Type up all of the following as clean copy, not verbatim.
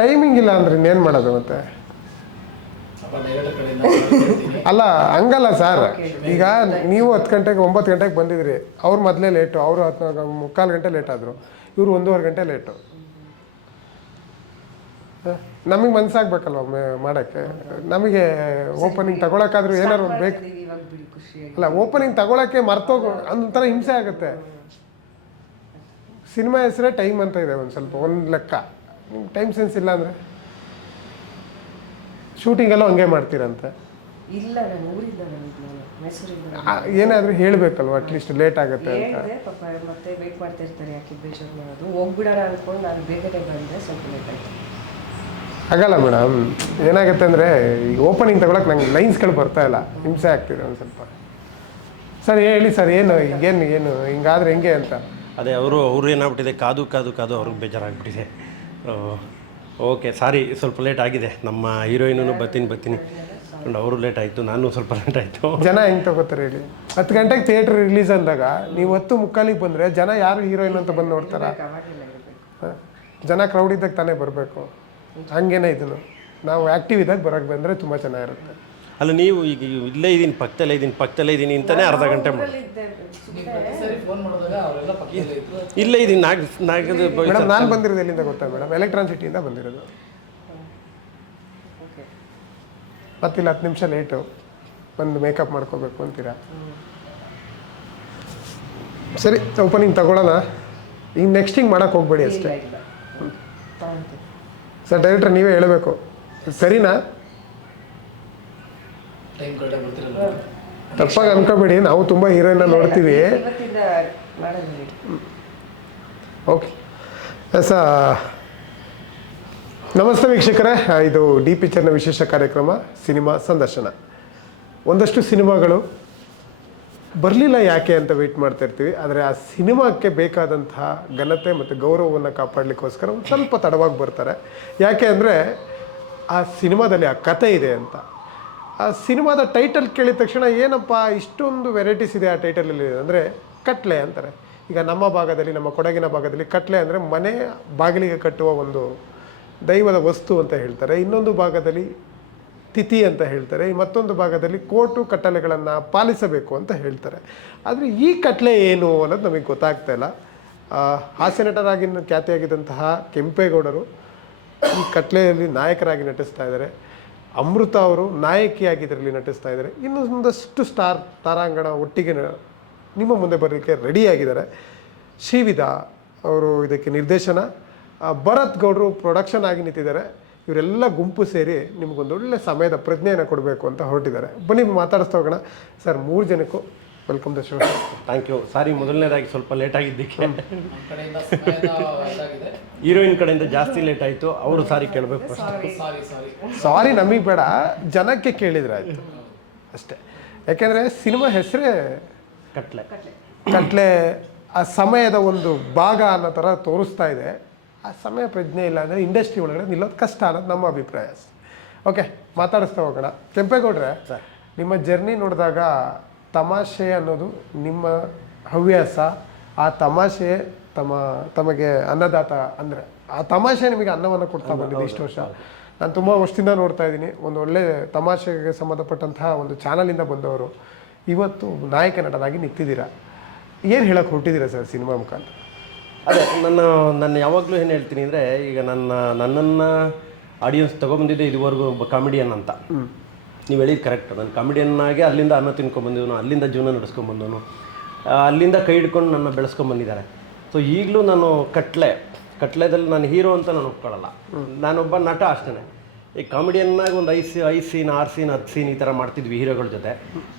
Timing ಇಲ್ಲ ಅಂದ್ರೆ ಇನ್ನೇನು ಮಾಡೋದು ಮತ್ತೆ? ಅಲ್ಲ ಹಂಗಲ್ಲ ಸರ್, ಈಗ ನೀವು 10 ಗಂಟೆಗೆ 9 ಗಂಟೆಗೆ ಬಂದಿದ್ರಿ, ಅವ್ರು ಮೊದಲೇ ಲೇಟು, ಅವರು 3:15 ಗಂಟೆ ಲೇಟ್ ಆದರು, ಇವರು 1:15 ಗಂಟೆ ಲೇಟು. ನಮಗೆ ಮನಸ್ಸಾಗಬೇಕಲ್ವ ಮಾಡೋಕ್ಕೆ. ನಮಗೆ ಓಪನಿಂಗ್ ತಗೊಳಕ್ಕಾದ್ರೂ ಏನಾದ್ರು ಬೇಕು. ಅಲ್ಲ ಓಪನಿಂಗ್ ತಗೊಳಕ್ಕೆ ಮರ್ತೋಗೋ ಒಂಥರ ಹಿಂಸೆ ಆಗುತ್ತೆ. ಸಿನಿಮಾ ಹೆಸರೇ ಟೈಮ್ ಅಂತ ಇದೆ, ಒಂದು ಸ್ವಲ್ಪ ಒಂದು ಲೆಕ್ಕ. ನಿಮ್ಗೆ ಟೈಮ್ ಸೆನ್ಸ್ ಇಲ್ಲ ಅಂದರೆ ಶೂಟಿಂಗೆಲ್ಲ ಹಂಗೆ ಮಾಡ್ತೀರಂತೆ. ಇಲ್ಲ, ನಾನು ಊರಿಂದ ಏನಾದರೂ ಹೇಳಬೇಕಲ್ವ, ಅಟ್ಲೀಸ್ಟ್ ಲೇಟ್ ಆಗುತ್ತೆ ಅಂತ. ಪಾಪ ಮತ್ತೆ ವೇಟ್ ಮಾಡ್ತಾ ಇರ್ತಾರೆ, ಯಾಕೆ ಬೇಜಾರು ಮಾಡೋದು. ಹೋಗ್ಬಿಡೋಣ ಅಂದ್ಕೊಂಡು ನಾನು ಬೇಗನೆ ಬಂದರೆ ಸ್ವಲ್ಪ ಲೇಟ್ ಆಯಿತು. ಆಗಲ್ಲ ಮೇಡಮ್, ಏನಾಗುತ್ತೆ ಅಂದರೆ ಈಗ ಓಪನಿಂಗ್ ತಗೊಳಕ್ಕೆ ನಂಗೆ ಲೈನ್ಸ್ಗಳು ಬರ್ತಾ ಇಲ್ಲ, ಹಿಂಸೆ ಆಗ್ತಿದೆ ಒಂದು ಸ್ವಲ್ಪ. ಸರ್ ಹೇಳಿ ಸರ್, ಏನು ಏನು ಹಿಂಗಾದ್ರೆ ಹೆಂಗೆ ಅಂತ. ಅದೇ ಅವರು ಏನಾಗ್ಬಿಟ್ಟಿದೆ, ಕಾದು ಕಾದು ಕಾದು ಅವ್ರಿಗೆ ಬೇಜಾರಾಗ್ಬಿಟ್ಟಿದೆ. ಓಕೆ ಸಾರಿ, ಸ್ವಲ್ಪ ಲೇಟ್ ಆಗಿದೆ. ನಮ್ಮ ಹೀರೋಯಿನೂ ಬರ್ತೀನಿ ಅವರು ಲೇಟ್ ಆಯಿತು, ನಾನು ಸ್ವಲ್ಪ ಲೇಟ್ ಆಯಿತು. ಜನ ಹೆಂಗೆ ತಗೋತಾರೆ ಹೇಳಿ? 10 ಗಂಟೆಗೆ ಥಿಯೇಟ್ರ್ ರಿಲೀಸ್ ಅಂದಾಗ ನೀವು 10:45 ಬಂದರೆ ಜನ ಯಾರು ಹೀರೋಯಿನ್ ಅಂತ ಬಂದು ನೋಡ್ತಾರ? ಜನ ಕ್ರೌಡ್ ಇದ್ದಾಗ ತಾನೇ ಬರಬೇಕು. ಹಂಗೇನೆ ಇದನ್ನು ನಾವು ಆ್ಯಕ್ಟಿವ್ ಇದ್ದಾಗ ಬರೋಕ್ಕೆ ಬಂದರೆ ತುಂಬ ಚೆನ್ನಾಗಿರುತ್ತೆ. ಅಲ್ಲ ನೀವು ಈಗ ಇಲ್ಲೇ ಇದ್ದೀನಿ, ಪಕ್ಕದಲ್ಲೇ ಇದ್ದೀನಿ ಅಂತಲೇ ಅರ್ಧ ಗಂಟೆ ಮಾಡಿ ಇಲ್ಲೇ ಇದ್ದೀನಿ. ಮೇಡಮ್ ನಾನು ಬಂದಿರೋದು ಎಲ್ಲಿಂದ ಗೊತ್ತಾ ಮೇಡಮ್? ಎಲೆಕ್ಟ್ರಾನ್ ಸಿಟಿಯಿಂದ ಬಂದಿರೋದು. ಮತ್ತಿಲ್ಲ 10 ನಿಮಿಷ ಲೇಟು ಬಂದು ಮೇಕಪ್ ಮಾಡ್ಕೋಬೇಕು ಅಂತೀರಾ? ಸರಿ, ಓಪನಿಂಗ್ ತಗೊಳ್ಳೋಣ. ಈಗ ನೆಕ್ಸ್ಟ್ ಹಿಂಗೆ ಮಾಡೋಕ್ಕೆ ಹೋಗ್ಬೇಡಿ ಅಷ್ಟೇ. ಸರ್ ಡೈರೆಕ್ಟ್ರ್ ನೀವೇ ಹೇಳಬೇಕು, ಸರಿನಾ? ತಪ್ಪಾಗಿ ಅನ್ಕೋಬೇಡಿ, ನಾವು ತುಂಬ ಹೀರೋಯಿನ್ನ ನೋಡ್ತೀವಿ. ಓಕೆ ನಮಸ್ತೆ ವೀಕ್ಷಕರೇ, ಇದು ಡಿ ಪಿಕ್ಚರ್ನ ವಿಶೇಷ ಕಾರ್ಯಕ್ರಮ ಸಿನಿಮಾ ಸಂದರ್ಶನ. ಒಂದಷ್ಟು ಸಿನಿಮಾಗಳು ಬರಲಿಲ್ಲ ಯಾಕೆ ಅಂತ ವೆಯ್ಟ್ ಮಾಡ್ತಾ ಇರ್ತೀವಿ, ಆದರೆ ಆ ಸಿನಿಮಾಕ್ಕೆ ಬೇಕಾದಂತಹ ಘನತೆ ಮತ್ತು ಗೌರವವನ್ನು ಕಾಪಾಡಲಿಕ್ಕೋಸ್ಕರ ಒಂದು ಸ್ವಲ್ಪ ತಡವಾಗಿ ಬರ್ತಾರೆ. ಯಾಕೆ ಅಂದರೆ ಆ ಸಿನಿಮಾದಲ್ಲಿ ಆ ಕತೆ ಇದೆ ಅಂತ. ಆ ಸಿನಿಮಾದ ಟೈಟಲ್ ಕೇಳಿದ ತಕ್ಷಣ ಏನಪ್ಪ ಇಷ್ಟೊಂದು ವೆರೈಟೀಸ್ ಇದೆ ಆ ಟೈಟಲಲ್ಲಿ ಅಂದರೆ ಕಟ್ಲೆ ಅಂತಾರೆ. ಈಗ ನಮ್ಮ ಭಾಗದಲ್ಲಿ, ನಮ್ಮ ಕೊಡಗಿನ ಭಾಗದಲ್ಲಿ ಕಟ್ಲೆ ಅಂದರೆ ಮನೆ ಬಾಗಿಲಿಗೆ ಕಟ್ಟುವ ಒಂದು ದೈವದ ವಸ್ತು ಅಂತ ಹೇಳ್ತಾರೆ. ಇನ್ನೊಂದು ಭಾಗದಲ್ಲಿ ತಿಥಿ ಅಂತ ಹೇಳ್ತಾರೆ. ಮತ್ತೊಂದು ಭಾಗದಲ್ಲಿ ಕೋಟು ಕಟ್ಟಲೆಗಳನ್ನು ಪಾಲಿಸಬೇಕು ಅಂತ ಹೇಳ್ತಾರೆ. ಆದರೆ ಈ ಕಟ್ಲೆ ಏನು ಅನ್ನೋದು ನಮಗೆ ಗೊತ್ತಾಗ್ತಾ ಇಲ್ಲ. ಹಾಸ್ಯ ನಟರಾಗಿ ಖ್ಯಾತಿಯಾಗಿದ್ದಂತಹ ಕೆಂಪೇಗೌಡರು ಈ ಕಟ್ಲೆಯಲ್ಲಿ ನಾಯಕರಾಗಿ ನಟಿಸ್ತಾ ಇದ್ದಾರೆ. ಅಮೃತ ಅವರು ನಾಯಕಿಯಾಗಿ ಇದರಲ್ಲಿ ನಟಿಸ್ತಾ ಇದ್ದಾರೆ. ಇನ್ನು ಒಂದಷ್ಟು ತಾರಾಂಗಣ ಒಟ್ಟಿಗೆ ನಿಮ್ಮ ಮುಂದೆ ಬರಲಿಕ್ಕೆ ರೆಡಿಯಾಗಿದ್ದಾರೆ. ಶ್ರೀವಿಧಾ ಅವರು ಇದಕ್ಕೆ ನಿರ್ದೇಶನ, ಭರತ್ ಗೌಡರು ಪ್ರೊಡಕ್ಷನ್ ಆಗಿ ನಿಂತಿದ್ದಾರೆ. ಇವರೆಲ್ಲ ಗುಂಪು ಸೇರಿ ನಿಮಗೊಂದು ಒಳ್ಳೆ ಸಮಯದ ಪ್ರಜ್ಞೆಯನ್ನು ಕೊಡಬೇಕು ಅಂತ ಹೊರಟಿದ್ದಾರೆ. ಬನ್ನಿ ಮಾತಾಡಿಸ್ತಾ ಹೋಗೋಣ. ಸರ್ 3 ಜನಕ್ಕೂ welcome the show. Thank you. Sorry ಮೊದಲನೇದಾಗಿ ಸ್ವಲ್ಪ ಲೇಟ್ ಆಗಿದ್ದಕ್ಕೆ. ಹೀರೋಯಿನ್ ಕಡೆಯಿಂದ ಜಾಸ್ತಿ ಲೇಟ್ ಆಯಿತು, ಅವರು ಸಾರಿ ಕೇಳಬೇಕು. ಸಾರಿ ನಮಗೆ ಬೇಡ, ಜನಕ್ಕೆ ಕೇಳಿದ್ರೆ ಆಯಿತು ಅಷ್ಟೇ. ಯಾಕೆಂದರೆ ಸಿನಿಮಾ ಹೆಸರೇ ಕಟ್ಲೆ ಆ ಸಮಯದ ಒಂದು ಭಾಗ ಅನ್ನೋ ಥರ ತೋರಿಸ್ತಾ ಇದೆ. ಆ ಸಮಯ ಪ್ರಜ್ಞೆ ಇಲ್ಲ ಅಂದರೆ ಇಂಡಸ್ಟ್ರಿ ಒಳಗಡೆ ನಿಲ್ಲೋದು ಕಷ್ಟ ಅನ್ನೋದು ನಮ್ಮ ಅಭಿಪ್ರಾಯ. ಓಕೆ, ಮಾತಾಡಿಸ್ತಾ ಹೋಗೋಣ. ಕೆಂಪೇಗೌಡ್ರೆ, ನಿಮ್ಮ ಜರ್ನಿ ನೋಡಿದಾಗ ತಮಾಷೆ ಅನ್ನೋದು ನಿಮ್ಮ ಹವ್ಯಾಸ. ಆ ತಮಾಷೆ ತಮಗೆ ಅನ್ನದಾತ ಅಂದರೆ ಆ ತಮಾಷೆ ನಿಮಗೆ ಅನ್ನವನ್ನು ಕೊಡ್ತಾ ಬಂದಿದೆ ಇಷ್ಟು ವರ್ಷ. ನಾನು ತುಂಬ ವರ್ಷದಿಂದ ನೋಡ್ತಾ ಇದ್ದೀನಿ. ಒಂದು ಒಳ್ಳೆ ತಮಾಷೆಗೆ ಸಂಬಂಧಪಟ್ಟಂತಹ ಒಂದು ಚಾನಲಿಂದ ಬಂದವರು ಇವತ್ತು ನಾಯಕ ನಟನಾಗಿ ನಿಂತಿದ್ದೀರಾ. ಏನು ಹೇಳಕ್ಕೆ ಹೊರಟಿದ್ದೀರಾ ಸರ್ ಸಿನಿಮಾ ಮುಖಾಂತರ? ಅದೇ ನನ್ನ ಯಾವಾಗಲೂ ಏನು ಹೇಳ್ತೀನಿ ಅಂದರೆ, ಈಗ ನನ್ನನ್ನು ಆಡಿಯನ್ಸ್ ತೊಗೊಂಬಂದಿದ್ದೆ ಇದುವರೆಗೂ ಒಬ್ಬ ಕಾಮಿಡಿಯನ್ ಅಂತ. ನೀವು ಹೇಳಿದ್ದು ಕರೆಕ್ಟ್. ನಾನು ಕಾಮಿಡಿಯನ್ನಾಗೆ ಅಲ್ಲಿಂದ ಅನ್ನ ತಿನ್ಕೊಂಬಂದಿವನು, ಅಲ್ಲಿಂದ ಜೀವನ ನಡೆಸ್ಕೊಂಬಂದವನು, ಅಲ್ಲಿಂದ ಕೈ ಹಿಡ್ಕೊಂಡು ನನ್ನ ಬೆಳೆಸ್ಕೊಂಬಂದಿದ್ದಾರೆ. ಸೊ ಈಗಲೂ ನಾನು ಕಟ್ಲೆದಲ್ಲಿ ನಾನು ಹೀರೋ ಅಂತ ನಾನು ಒಪ್ಕೊಳ್ಳಲ್ಲ. ನಾನೊಬ್ಬ ನಟ ಅಷ್ಟೇ. ಈ ಕಾಮಿಡಿಯನ್ನಾಗಿ ಒಂದು 5 ಸೀನ್ 6 ಸೀನ್ 10 ಸೀನ್ ಈ ಥರ ಮಾಡ್ತಿದ್ವಿ ಹೀರೋಗಳ ಜೊತೆ.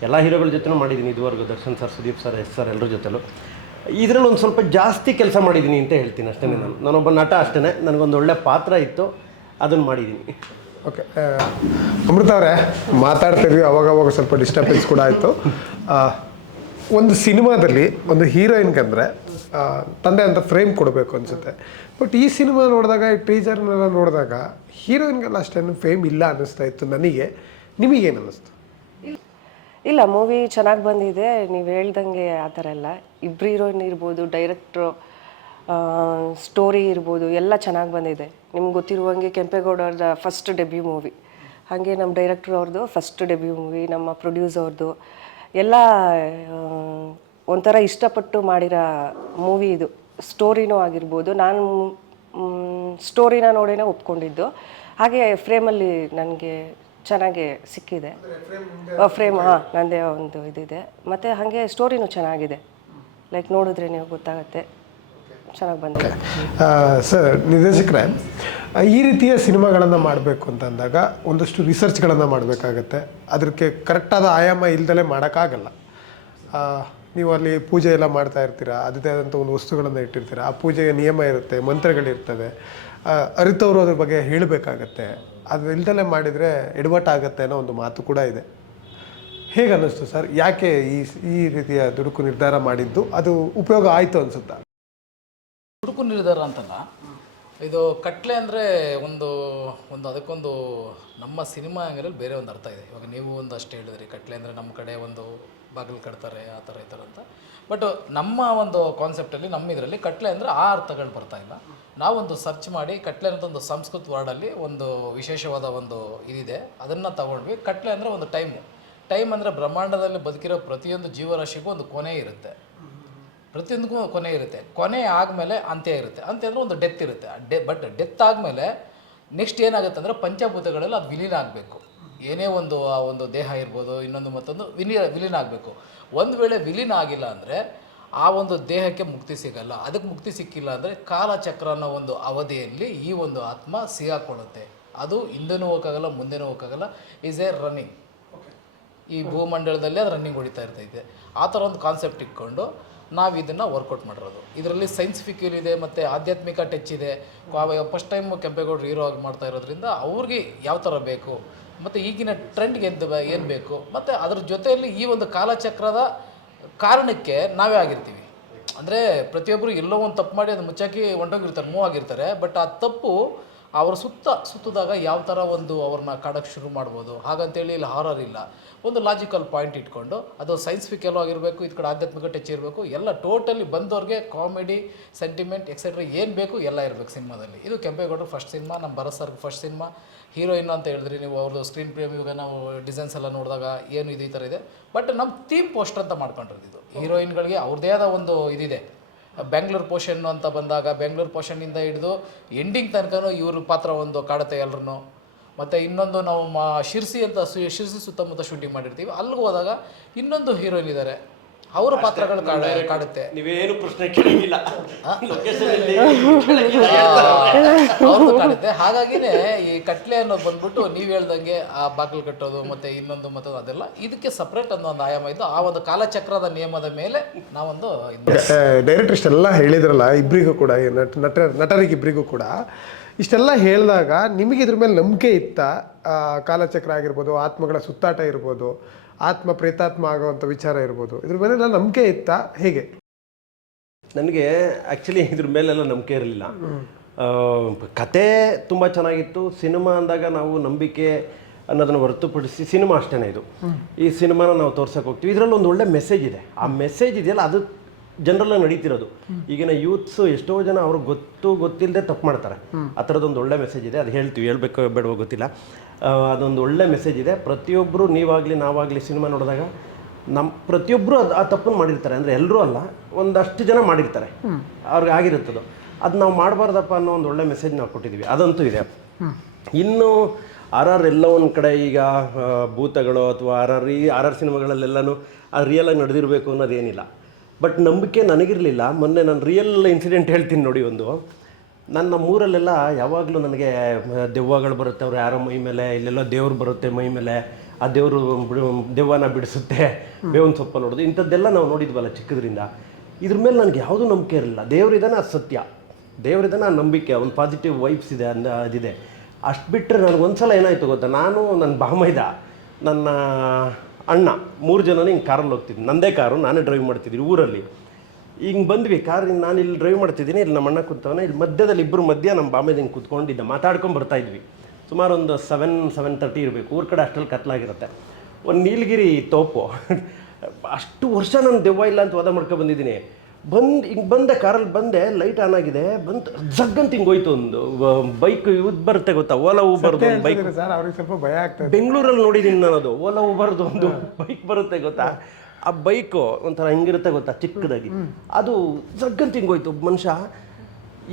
ಎಲ್ಲ ಹೀರೋಗಳ ಜೊತೆನೂ ಮಾಡಿದ್ದೀನಿ ಇದುವರೆಗೂ, Darshan sir, Sudeep sir, yes sir, ಎಲ್ಲರ ಜೊತೆಲೂ. ಇದರಲ್ಲಿ ಒಂದು ಸ್ವಲ್ಪ ಜಾಸ್ತಿ ಕೆಲಸ ಮಾಡಿದ್ದೀನಿ ಅಂತ ಹೇಳ್ತೀನಿ ಅಷ್ಟೇ. ನಾನೊಬ್ಬ ನಟ ಅಷ್ಟೇ. ನನಗೊಂದು ಒಳ್ಳೆ ಪಾತ್ರ ಇತ್ತು, ಅದನ್ನು ಮಾಡಿದ್ದೀನಿ. ಓಕೆ, ಅಮೃತ ಅವರೇ, ಮಾತಾಡ್ತಿದ್ವಿ ಅವಾಗವಾಗ ಸ್ವಲ್ಪ ಡಿಸ್ಟರ್ಬೆನ್ಸ್ ಕೂಡ ಆಯಿತು. ಒಂದು ಸಿನಿಮಾದಲ್ಲಿ ಒಂದು ಹೀರೋಯಿನ್ಗಂದರೆ ತಂದೆ ಅಂತ ಫ್ರೇಮ್ ಕೊಡಬೇಕು ಅನಿಸುತ್ತೆ. ಬಟ್ ಈ ಸಿನಿಮಾ ನೋಡಿದಾಗ, ಈ ಟೀಚರ್ನೆಲ್ಲ ನೋಡಿದಾಗ ಹೀರೋಯಿನ್ಗೆಲ್ಲ ಅಷ್ಟೇನು ಫೇಮ್ ಇಲ್ಲ ಅನ್ನಿಸ್ತಾ ಇತ್ತು ನನಗೆ. ನಿಮಗೇನು ಅನ್ನಿಸ್ತು? ಇಲ್ಲ, ಮೂವಿ ಚೆನ್ನಾಗಿ ಬಂದಿದೆ. ನೀವು ಹೇಳ್ದಂಗೆ ಆ ಥರ ಎಲ್ಲ. ಇಬ್ಬರು ಹೀರೋಯಿನ್ ಇರ್ಬೋದು, ಡೈರೆಕ್ಟ್ರು ಸ್ಟೋರಿ ಇರ್ಬೋದು ಎಲ್ಲ ಚೆನ್ನಾಗಿ ಬಂದಿದೆ. ನಿಮ್ಗೆ ಗೊತ್ತಿರುವಂಗೆ ಕೆಂಪೇಗೌಡವ್ರದ್ದು ಫಸ್ಟ್ ಡೆಬ್ಯೂ ಮೂವಿ, ಹಾಗೆ ನಮ್ಮ ಡೈರೆಕ್ಟ್ರ್ ಅವ್ರದ್ದು ಫಸ್ಟ್ ಡೆಬ್ಯೂ ಮೂವಿ, ನಮ್ಮ ಪ್ರೊಡ್ಯೂಸರ್ದು ಎಲ್ಲ ಒಂಥರ ಇಷ್ಟಪಟ್ಟು ಮಾಡಿರೋ ಮೂವಿ ಇದು. ಸ್ಟೋರಿನೂ ಆಗಿರ್ಬೋದು, ನಾನು ಸ್ಟೋರಿನ ನೋಡಿನೇ ಒಪ್ಕೊಂಡಿದ್ದು. ಹಾಗೆ ಫ್ರೇಮಲ್ಲಿ ನನಗೆ ಚೆನ್ನಾಗಿ ಸಿಕ್ಕಿದೆ. ಫ್ರೇಮ್ ನನ್ನದೇ ಒಂದು ಇದಿದೆ. ಮತ್ತು ಹಾಗೆ ಸ್ಟೋರಿನೂ ಚೆನ್ನಾಗಿದೆ. ಲೈಕ್ ನೋಡಿದ್ರೆ ನೀವು ಗೊತ್ತಾಗುತ್ತೆ, ಚೆನ್ನಾಗಿ ಬಂದಿದೆ. ಸರ್, ನಿರ್ದೇಶಕರೇ, ಈ ರೀತಿಯ ಸಿನಿಮಾಗಳನ್ನು ಮಾಡಬೇಕು ಅಂತ ಅಂದಾಗ ಒಂದಷ್ಟು ರಿಸರ್ಚ್ಗಳನ್ನು ಮಾಡಬೇಕಾಗತ್ತೆ. ಅದಕ್ಕೆ ಕರೆಕ್ಟಾದ ಆಯಾಮ ಇಲ್ದಲೇ ಮಾಡೋಕ್ಕಾಗಲ್ಲ. ನೀವು ಅಲ್ಲಿ ಪೂಜೆ ಎಲ್ಲ ಮಾಡ್ತಾ ಇರ್ತೀರ, ಅದೇ ಆದಂಥ ಒಂದು ವಸ್ತುಗಳನ್ನು ಇಟ್ಟಿರ್ತೀರ. ಆ ಪೂಜೆಗೆ ನಿಯಮ ಇರುತ್ತೆ, ಮಂತ್ರಗಳಿರ್ತವೆ, ಅರಿತವರು ಅದ್ರ ಬಗ್ಗೆ ಹೇಳಬೇಕಾಗತ್ತೆ. ಅದು ಇಲ್ದಲೇ ಮಾಡಿದರೆ ಎಡವಟ್ಟಾಗತ್ತೆ ಅನ್ನೋ ಒಂದು ಮಾತು ಕೂಡ ಇದೆ. ಹೇಗೆ ಅನ್ನಿಸ್ತು ಸರ್? ಯಾಕೆ ಈ ರೀತಿಯ ದುಡುಕು ನಿರ್ಧಾರ ಮಾಡಿದ್ದು? ಅದು ಉಪಯೋಗ ಆಯಿತು ಅನಿಸುತ್ತಾ? ದುಡುಕು ನಿರ್ಧಾರ ಅಂತಲ್ಲ, ಇದು ಕಟ್ಲೆ ಅಂದರೆ ಒಂದು ಅದಕ್ಕೊಂದು ನಮ್ಮ ಸಿನಿಮಾ ಆ್ಯಂಗಲಲ್ಲಿ ಬೇರೆ ಒಂದು ಅರ್ಥ ಇದೆ. ಇವಾಗ ನೀವು ಒಂದಷ್ಟು ಹೇಳಿದ್ರಿ, ಕಟ್ಲೆ ಅಂದರೆ ನಮ್ಮ ಕಡೆ ಒಂದು ಬಾಗಿಲು ಕಟ್ತಾರೆ ಆ ಥರ ಈ ಥರ ಅಂತ. ಬಟ್ ನಮ್ಮ ಒಂದು ಕಾನ್ಸೆಪ್ಟಲ್ಲಿ, ನಮ್ಮ ಇದರಲ್ಲಿ ಕಟ್ಲೆ ಅಂದರೆ ಆ ಅರ್ಥಗಳು ಬರ್ತಾ ಇಲ್ಲ. ನಾವೊಂದು ಸರ್ಚ್ ಮಾಡಿ ಕಟ್ಲೆ ಅಂತ ಒಂದು ಸಂಸ್ಕೃತ ವರ್ಡಲ್ಲಿ ಒಂದು ವಿಶೇಷವಾದ ಒಂದು ಇದಿದೆ, ಅದನ್ನು ತಗೊಂಡ್ವಿ. ಕಟ್ಲೆ ಅಂದರೆ ಒಂದು ಟೈಮ್ ಅಂದರೆ ಬ್ರಹ್ಮಾಂಡದಲ್ಲಿ ಬದುಕಿರೋ ಪ್ರತಿಯೊಂದು ಜೀವರಾಶಿಗೂ ಒಂದು ಕೊನೆ ಇರುತ್ತೆ, ಪ್ರತಿಯೊಂದಕ್ಕೂ ಕೊನೆ ಇರುತ್ತೆ. ಕೊನೆ ಆದಮೇಲೆ ಅಂತ್ಯ ಇರುತ್ತೆ. ಅಂತ್ಯ ಅಂದರೆ ಒಂದು ಡೆತ್ ಇರುತ್ತೆ. ಬಟ್ ಡೆತ್ ಆದಮೇಲೆ ನೆಕ್ಸ್ಟ್ ಏನಾಗುತ್ತೆ ಅಂದರೆ ಪಂಚಭೂತಗಳಲ್ಲಿ ಅದು ವಿಲೀನ ಆಗಬೇಕು. ಏನೇ ಒಂದು ದೇಹ ಇರ್ಬೋದು, ಇನ್ನೊಂದು ಮತ್ತೊಂದು ವಿಲೀನ ಆಗಬೇಕು. ಒಂದು ವೇಳೆ ವಿಲೀನ ಆಗಿಲ್ಲ ಅಂದರೆ ಆ ಒಂದು ದೇಹಕ್ಕೆ ಮುಕ್ತಿ ಸಿಗಲ್ಲ. ಅದಕ್ಕೆ ಮುಕ್ತಿ ಸಿಕ್ಕಿಲ್ಲ ಅಂದರೆ ಕಾಲಚಕ್ರ ಅನ್ನೋ ಒಂದು ಅವಧಿಯಲ್ಲಿ ಈ ಒಂದು ಆತ್ಮ ಸಿಗಾಕೊಳ್ಳುತ್ತೆ. ಅದು ಹಿಂದೆನೂ ಹೋಗೋಕ್ಕಾಗಲ್ಲ, ಮುಂದೆನೂ ಹೋಗೋಕ್ಕಾಗಲ್ಲ. ಈಸ್ ಎ ರನ್ನಿಂಗ್, ಈ ಭೂಮಂಡಲದಲ್ಲೇ ಅದು ರನ್ನಿಂಗ್ ಹೊಡಿತಾ ಇರ್ತೈತೆ. ಆ ಥರ ಒಂದು ಕಾನ್ಸೆಪ್ಟ್ ಇಟ್ಕೊಂಡು ನಾವು ಇದನ್ನು ವರ್ಕೌಟ್ ಮಾಡಿರೋದು. ಇದರಲ್ಲಿ ಸೈನ್ಸಿಫಿಕ್ ಇದೆ ಮತ್ತು ಆಧ್ಯಾತ್ಮಿಕ ಟಚ್ ಇದೆ. ಫಸ್ಟ್ ಟೈಮ್ ಕೆಂಪೇಗೌಡರು ಹೀರೋ ಆಗಿ ಮಾಡ್ತಾ ಇರೋದ್ರಿಂದ ಅವ್ರಿಗೆ ಯಾವ ಥರ ಬೇಕು ಮತ್ತು ಈಗಿನ ಟ್ರೆಂಡ್ಗೆ ಏನು ಬೇಕು, ಮತ್ತು ಅದ್ರ ಜೊತೆಯಲ್ಲಿ ಈ ಒಂದು ಕಾಲಚಕ್ರದ ಕಾರಣಕ್ಕೆ ನಾವೇ ಆಗಿರ್ತೀವಿ. ಅಂದರೆ ಪ್ರತಿಯೊಬ್ಬರು ಎಲ್ಲೋ ಒಂದು ತಪ್ಪು ಮಾಡಿ ಅದು ಮುಚ್ಚಾಕಿ ಹೊಂಟೋಗಿರ್ತಾರೆ, ಮೂವ್ ಆಗಿರ್ತಾರೆ. ಬಟ್ ಆ ತಪ್ಪು ಅವ್ರ ಸುತ್ತಿದಾಗ ಯಾವ ಥರ ಒಂದು ಅವ್ರನ್ನ ಕಾಡೋಕ್ಕೆ ಶುರು ಮಾಡ್ಬೋದು. ಹಾಗಂತೇಳಿ ಇಲ್ಲಿ ಹಾರರ್ ಇಲ್ಲ, ಒಂದು ಲಾಜಿಕಲ್ ಪಾಯಿಂಟ್ ಇಟ್ಕೊಂಡು ಅದು ಸೈನ್ಸ್ಫಿಕಲ್ಲೂ ಆಗಿರಬೇಕು, ಇದು ಕಡೆ ಆಧ್ಯಾತ್ಮಿಕ ಟಚ್ ಇರಬೇಕು. ಎಲ್ಲ ಟೋಟಲಿ ಬಂದವ್ರಿಗೆ ಕಾಮಿಡಿ, ಸೆಂಟಿಮೆಂಟ್ ಎಕ್ಸೆಟ್ರಾ ಏನು ಬೇಕು ಎಲ್ಲ ಇರಬೇಕು ಸಿನಿಮಾದಲ್ಲಿ. ಇದು ಕೆಂಪೇಗೌಡರು ಫಸ್ಟ್ ಸಿನಿಮಾ, ನಮ್ಮ ಭರತ್ ಸರ್ಗೆ ಫಸ್ಟ್ ಸಿನಿಮಾ. ಹೀರೋಯಿನ್ ಅಂತ ಹೇಳಿದ್ರಿ ನೀವು, ಅವ್ರದ್ದು ಸ್ಕ್ರೀನ್ ಪ್ಲೇ ಇವಾಗ ನಾವು ಡಿಸೈನ್ಸ್ ಎಲ್ಲ ನೋಡಿದಾಗ ಏನು ಇದು ಈ ಥರ ಇದೆ. ಬಟ್ ನಮ್ಮ ಥೀಮ್ ಪೋಸ್ಟರ್ ಅಂತ ಮಾಡ್ಕೊಂಡಿರೋದು ಇದು. ಹೀರೋಯಿನ್ಗಳಿಗೆ ಅವ್ರದ್ದೇ ಆದ ಒಂದು ಇದಿದೆ. ಬೆಂಗಳೂರು ಪೋಷನ್ ಅಂತ ಬಂದಾಗ ಬೆಂಗಳೂರು ಪೋಷನ್ನಿಂದ ಹಿಡಿದು ಎಂಡಿಂಗ್ ತನಕನೂ ಇವ್ರ ಪಾತ್ರ ಒಂದು ಕಾಡುತ್ತೆ ಎಲ್ಲರೂ. ಮತ್ತು ಇನ್ನೊಂದು ನಾವು ಶಿರ್ಸಿ ಅಂತ ಶಿರ್ಸಿ ಸುತ್ತಮುತ್ತ ಶೂಟಿಂಗ್ ಮಾಡಿರ್ತೀವಿ, ಅಲ್ಲಿಗೆ ಹೋದಾಗ ಇನ್ನೊಂದು ಹೀರೋಯಿನ್ ಇದ್ದಾರೆ, ಅವರ ಪಾತ್ರಗಳು ಕಾಡುತ್ತೆ. ನೀವೇನು ಪ್ರಶ್ನೆ ಕೇಳಿಲ್ಲ, ಅವ್ರದ್ದು ಕಾಡುತ್ತೆ. ಹಾಗಾಗಿನೇ ಈ ಕಟ್ಲೆ ಅನ್ನೋದು ಬಂದ್ಬಿಟ್ಟು ನೀವು ಹೇಳ್ದಂಗೆ ಆ ಬಾಗಿಲು ಕಟ್ಟೋದು ಮತ್ತು ಇನ್ನೊಂದು ಮತ್ತೊಂದು ಅದೆಲ್ಲ ಇದಕ್ಕೆ ಸಪ್ರೇಟ್ ಅನ್ನೋ ಒಂದು ಆಯಾಮ ಇದ್ದು, ಆ ಒಂದು ಕಾಲಚಕ್ರದ ನಿಯಮದ ಮೇಲೆ ನಾವೊಂದು ಡೈರೆಕ್ಟರ್ ಇಷ್ಟೆಲ್ಲ ಹೇಳಿದ್ರಲ್ಲ ಇಬ್ಬರಿಗೂ ಕೂಡ, ನಟರಿಗೆ ಇಬ್ಬರಿಗೂ ಕೂಡ ಇಷ್ಟೆಲ್ಲ ಹೇಳಿದಾಗ ನಿಮಗೆ ಇದ್ರ ಮೇಲೆ ನಂಬಿಕೆ ಇತ್ತಾ? ಕಾಲಚಕ್ರ ಆಗಿರ್ಬೋದು, ಆತ್ಮಗಳ ಸುತ್ತಾಟ ಇರ್ಬೋದು, ಆತ್ಮ ಪ್ರೇತಾತ್ಮ ಆಗೋವಂಥ ವಿಚಾರ ಇರ್ಬೋದು, ಇದ್ರ ಮೇಲೆಲ್ಲ ನಂಬಿಕೆ ಇತ್ತಾ? ಹೇಗೆ? ನನಗೆ ಆ್ಯಕ್ಚುಲಿ ಇದ್ರ ಮೇಲೆಲ್ಲ ನಂಬಿಕೆ ಇರಲಿಲ್ಲ. ಕತೆ ತುಂಬ ಚೆನ್ನಾಗಿತ್ತು. ಸಿನಿಮಾ ಅಂದಾಗ ನಾವು ನಂಬಿಕೆ ಅನ್ನೋದನ್ನು ಹೊರತುಪಡಿಸಿ ಸಿನಿಮಾ ಅಷ್ಟೇ ಇದು. ಈ ಸಿನಿಮಾನ ನಾವು ತೋರ್ಸಕ್ಕೆ ಹೋಗ್ತೀವಿ, ಇದರಲ್ಲಿ ಒಂದು ಒಳ್ಳೆ ಮೆಸೇಜ್ ಇದೆ. ಆ ಮೆಸೇಜ್ ಇದೆಯಲ್ಲ, ಅದು ಜನರಲ್ಲಾಗಿ ನಡೀತಿರೋದು. ಈಗಿನ ಯೂತ್ಸು ಎಷ್ಟೋ ಜನ ಅವ್ರಿಗೆ ಗೊತ್ತಿಲ್ಲದೆ ತಪ್ಪು ಮಾಡ್ತಾರೆ. ಆ ಥರದ್ದೊಂದು ಒಳ್ಳೆ ಮೆಸೇಜ್ ಇದೆ. ಅದು ಹೇಳ್ಬೇಕು ಬೇಡವೋ ಗೊತ್ತಿಲ್ಲ, ಅದೊಂದು ಒಳ್ಳೆ ಮೆಸೇಜ್ ಇದೆ. ಪ್ರತಿಯೊಬ್ಬರು, ನೀವಾಗಲಿ ನಾವಾಗಲಿ ಸಿನಿಮಾ ನೋಡಿದಾಗ ಪ್ರತಿಯೊಬ್ಬರು ಆ ತಪ್ಪನ್ನು ಮಾಡಿರ್ತಾರೆ. ಅಂದರೆ ಎಲ್ಲರೂ ಅಲ್ಲ, ಒಂದಷ್ಟು ಜನ ಮಾಡಿರ್ತಾರೆ, ಅವ್ರಿಗೆ ಆಗಿರುತ್ತದು. ಅದು ನಾವು ಮಾಡಬಾರ್ದಪ್ಪ ಅನ್ನೋ ಒಂದು ಒಳ್ಳೆ ಮೆಸೇಜ್ ನಾವು ಕೊಟ್ಟಿದ್ದೀವಿ, ಅದಂತೂ ಇದೆ. ಇನ್ನು ಆರ್ ಎಲ್ಲ ಒಂದು ಕಡೆ ಈಗ ಭೂತಗಳು ಅಥವಾ ಆರ್ ಸಿನಿಮಾಗಳಲ್ಲೆಲ್ಲನೂ ಅದು ರಿಯಲಾಗಿ ನಡೆದಿರಬೇಕು ಅನ್ನೋದೇನಿಲ್ಲ. ಬಟ್ ನಂಬಿಕೆ ನನಗಿರಲಿಲ್ಲ. ಮೊನ್ನೆ ನಾನು ರಿಯಲ್ ಇನ್ಸಿಡೆಂಟ್ ಹೇಳ್ತೀನಿ ನೋಡಿ. ನನ್ನ ಮೂರಲ್ಲೆಲ್ಲ ಯಾವಾಗಲೂ ನನಗೆ ದೆವ್ವಗಳು ಬರುತ್ತೆ, ಅವ್ರು ಯಾರೋ ಮೈ ಮೇಲೆ, ಇಲ್ಲೆಲ್ಲ ದೇವ್ರು ಬರುತ್ತೆ ಮೈ ಮೇಲೆ, ಆ ದೇವರು ದೆವ್ವನ ಬಿಡಿಸುತ್ತೆ, ಬೇವಿನ ಸೊಪ್ಪಲ್ಲಿ ನೋಡೋದು, ಇಂಥದ್ದೆಲ್ಲ ನಾವು ನೋಡಿದ್ವಲ್ಲ ಚಿಕ್ಕದ್ರಿಂದ. ಇದ್ರ ಮೇಲೆ ನನಗೆ ಯಾವುದೂ ನಂಬಿಕೆ ಇರಲಿಲ್ಲ. ದೇವರಿದ್ದಾನೆ, ಅದು ಸತ್ಯ, ದೇವರಿದ್ದಾನೆ, ಆ ನಂಬಿಕೆ, ಒಂದು ಪಾಸಿಟಿವ್ ವೈಬ್ಸ್ ಇದೆ, ಅದಿದೆ. ಅಷ್ಟು ಬಿಟ್ಟರೆ ನನಗೊಂದು ಸಲ ಏನಾಯಿತು ಗೊತ್ತಾ, ನಾನು ನನ್ನ ಬಾಮೈದ ನನ್ನ ಅಣ್ಣ 3 ಜನ ಹಿಂಗೆ ಕಾರಲ್ಲಿ ಹೋಗ್ತಿದ್ವಿ. ನನ್ನದೇ ಕಾರು, ನಾನೇ ಡ್ರೈವ್ ಮಾಡ್ತಿದ್ದೀನಿ ಊರಲ್ಲಿ. ಹಿಂಗೆ ಬಂದ್ವಿ ಕಾರಿಂದ, ನಾನು ಇಲ್ಲಿ ಡ್ರೈವ್ ಮಾಡ್ತಿದ್ದೀನಿ, ಇಲ್ಲಿ ನಮ್ಮ ಅಣ್ಣ ಕೂತವನೇ, ಇಲ್ಲಿ ಮಧ್ಯದಲ್ಲಿ ಇಬ್ಬರು ಮಧ್ಯ ನಮ್ಮ ಬಾಮೇದ ಹಿಂಗೆ ಕೂತ್ಕೊಂಡಿದ್ದ, ಮಾತಾಡ್ಕೊಂಡು ಬರ್ತಾಯಿದ್ವಿ. ಸುಮಾರು ಒಂದು 7:30 ಇರಬೇಕು. ಊರ ಕಡೆ ಅಷ್ಟರಲ್ಲಿ ಕತ್ಲಾಗಿರುತ್ತೆ. ಒಂದು ನೀಲಗಿರಿ ತೋಪು. ಅಷ್ಟು ವರ್ಷ ನಾನು ದೆವ್ವ ಇಲ್ಲ ಅಂತ ವಾದ ಮಾಡ್ಕೊಂಡು ಬಂದಿದ್ದೀನಿ. ಹಿಂಗೆ ಬಂದೆ, ಕಾರಲ್ಲಿ ಬಂದೆ, ಲೈಟ್ ಆನ್ ಆಗಿದೆ, ಬಂತು ಜಗ್ಗಂತ ಹಿಂಗೆ ಹೋಯ್ತು. ಒಂದು ಬೈಕ್ ಇದು ಬರುತ್ತೆ ಗೊತ್ತಾ, ಓಲಾ ಊಬರ್ದು ಒಂದು ಬೈಕ್. ಸರ್ ಅವ್ರಿಗೆ ಸ್ವಲ್ಪ ಭಯ ಆಗ್ತದೆ. ಬೆಂಗಳೂರಲ್ಲಿ ನೋಡಿದ್ದೀನಿ ನಾನು, ಅದು ಓಲಾ ಊಬರ್ದು ಒಂದು ಬೈಕ್ ಬರುತ್ತೆ ಗೊತ್ತಾ, ಆ ಬೈಕು ಒಂಥರ ಹೆಂಗಿರುತ್ತೆ ಗೊತ್ತಾ ಚಿಕ್ಕದಾಗಿ, ಅದು ಜಗ್ಗಂತ ಹಿಂಗೆ ಹೋಯ್ತು. ಮನುಷ್ಯ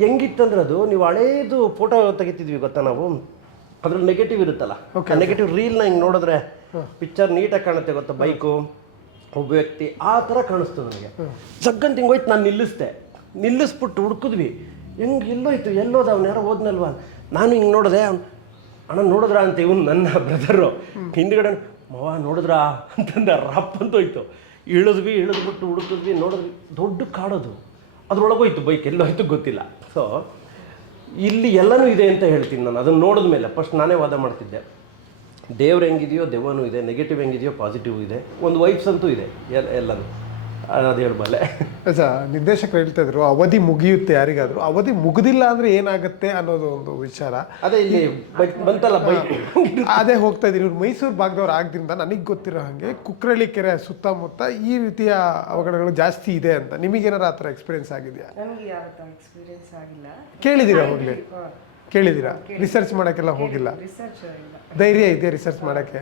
ಹೆಂಗಿತ್ತಂದ್ರೆ ಅದು, ನೀವು ಹಳೇದು ಫೋಟೋ ತೆಗಿತಿದ್ವಿ ಗೊತ್ತಾ ನಾವು, ಅದ್ರಲ್ಲಿ ನೆಗೆಟಿವ್ ಇರುತ್ತಲ್ಲ, ಆ ನೆಗೆಟಿವ್ ರೀಲ್ನ ಹಿಂಗೆ ನೋಡಿದ್ರೆ ಪಿಕ್ಚರ್ ನೀಟಾಗಿ ಕಾಣುತ್ತೆ ಗೊತ್ತಾ, ಬೈಕು ಒಬ್ಬ ವ್ಯಕ್ತಿ ಆ ಥರ ಕಾಣಿಸ್ತು ನನಗೆ. ಜಗ್ಗಂತ ಹಿಂಗೆ ಹೋಯ್ತು. ನಾನು ನಿಲ್ಲಿಸ್ಬಿಟ್ಟು ಹುಡ್ಕಿದ್ವಿ, ಹೆಂಗೆ ಎಲ್ಲೋದ ಅವ್ನು ಯಾರೋ ಹೋದ್ನಲ್ವಾ. ನಾನು ಹಿಂಗೆ ನೋಡಿದೆ, ಅಣ್ಣ ನೋಡಿದ್ರಾ ಅಂತ, ಇವನು ನನ್ನ ಬ್ರದರು ಹಿಂದ್ಗಡೆ ಮವ ನೋಡಿದ್ರಾ ಅಂತಂದ, ರಪ್ ಅಂತ ಹೋಯ್ತು. ಇಳಿದ್ಬಿಟ್ಟು ಹುಡುಕಿದ್ವಿ, ನೋಡಿದ್ವಿ ದೊಡ್ಡ ಕಾಡೋದು, ಅದ್ರೊಳಗೋಯ್ತು ಬೈಕ್, ಎಲ್ಲೋಯ್ತು ಗೊತ್ತಿಲ್ಲ. ಸೊ ಇಲ್ಲಿ ಎಲ್ಲನೂ ಇದೆ ಅಂತ ಹೇಳ್ತೀನಿ ನಾನು. ಅದನ್ನು ನೋಡಿದ ಮೇಲೆ ಫಸ್ಟ್ ನಾನೇ ವಾದ ಮಾಡ್ತಿದ್ದೆ, ದೇವ್ರು ಹೆಂಗಿದೆಯೋ ದೆವ್ವನೂ ಇದೆ, ನೆಗೆಟಿವ್ ಹೆಂಗಿದೆಯೋ ಪಾಸಿಟಿವ್ ಇದೆ, ಒಂದು ವೈಬ್ಸ್ ಅಂತೂ ಇದೆ, ಎಲ್ಲನೂ. ಅದು ಹೇಳಬಲ್ಲೆ. ನಿರ್ದೇಶಕರು ಹೇಳ್ತಾ ಇದ್ರು ಅವಧಿ ಮುಗಿಯುತ್ತೆ ಯಾರಿಗಾದ್ರೂ, ಅವಧಿ ಮುಗಿದಿಲ್ಲ ಅಂದ್ರೆ ಏನಾಗುತ್ತೆ ಅನ್ನೋದು ಒಂದು ವಿಚಾರ. ಅದೇ ಇಲ್ಲಿ ಬಂತಲ್ಲ ಬೈಕ್, ಅದೇ ಹೋಗ್ತಾ ಇದ್ದೀರಿ. ಇವ್ರು ಮೈಸೂರು ಭಾಗದವ್ರು ಆಗಿದ್ದರಿಂದ ನನಗೆ ಗೊತ್ತಿರೋ ಹಾಗೆ ಕುಕ್ರಳ್ಳಿ ಕೆರೆ ಸುತ್ತಮುತ್ತ ಈ ರೀತಿಯ ಅವಘಡಗಳು ಜಾಸ್ತಿ ಇದೆ ಅಂತ. ನಿಮಗೇನಾರು ಆ ಥರ ಎಕ್ಸ್ಪೀರಿಯನ್ಸ್ ಆಗಿದೆಯಾ? ನನಗೆ ಯಾವ ಥರ ಎಕ್ಸ್ಪೀರಿಯನ್ಸ್ ಆಗಿಲ್ಲ. ಕೇಳಿದ್ದೀರಾ ಹೋಗ್ಲಿ? ಕೇಳಿದ್ದೀರಾ? ರಿಸರ್ಚ್ ಮಾಡೋಕ್ಕೆಲ್ಲ ಹೋಗಿಲ್ಲ? ರಿಸರ್ಚ್ ಇಲ್ಲ. ಧೈರ್ಯ ಇದೆ ರಿಸರ್ಚ್ ಮಾಡೋಕ್ಕೆ?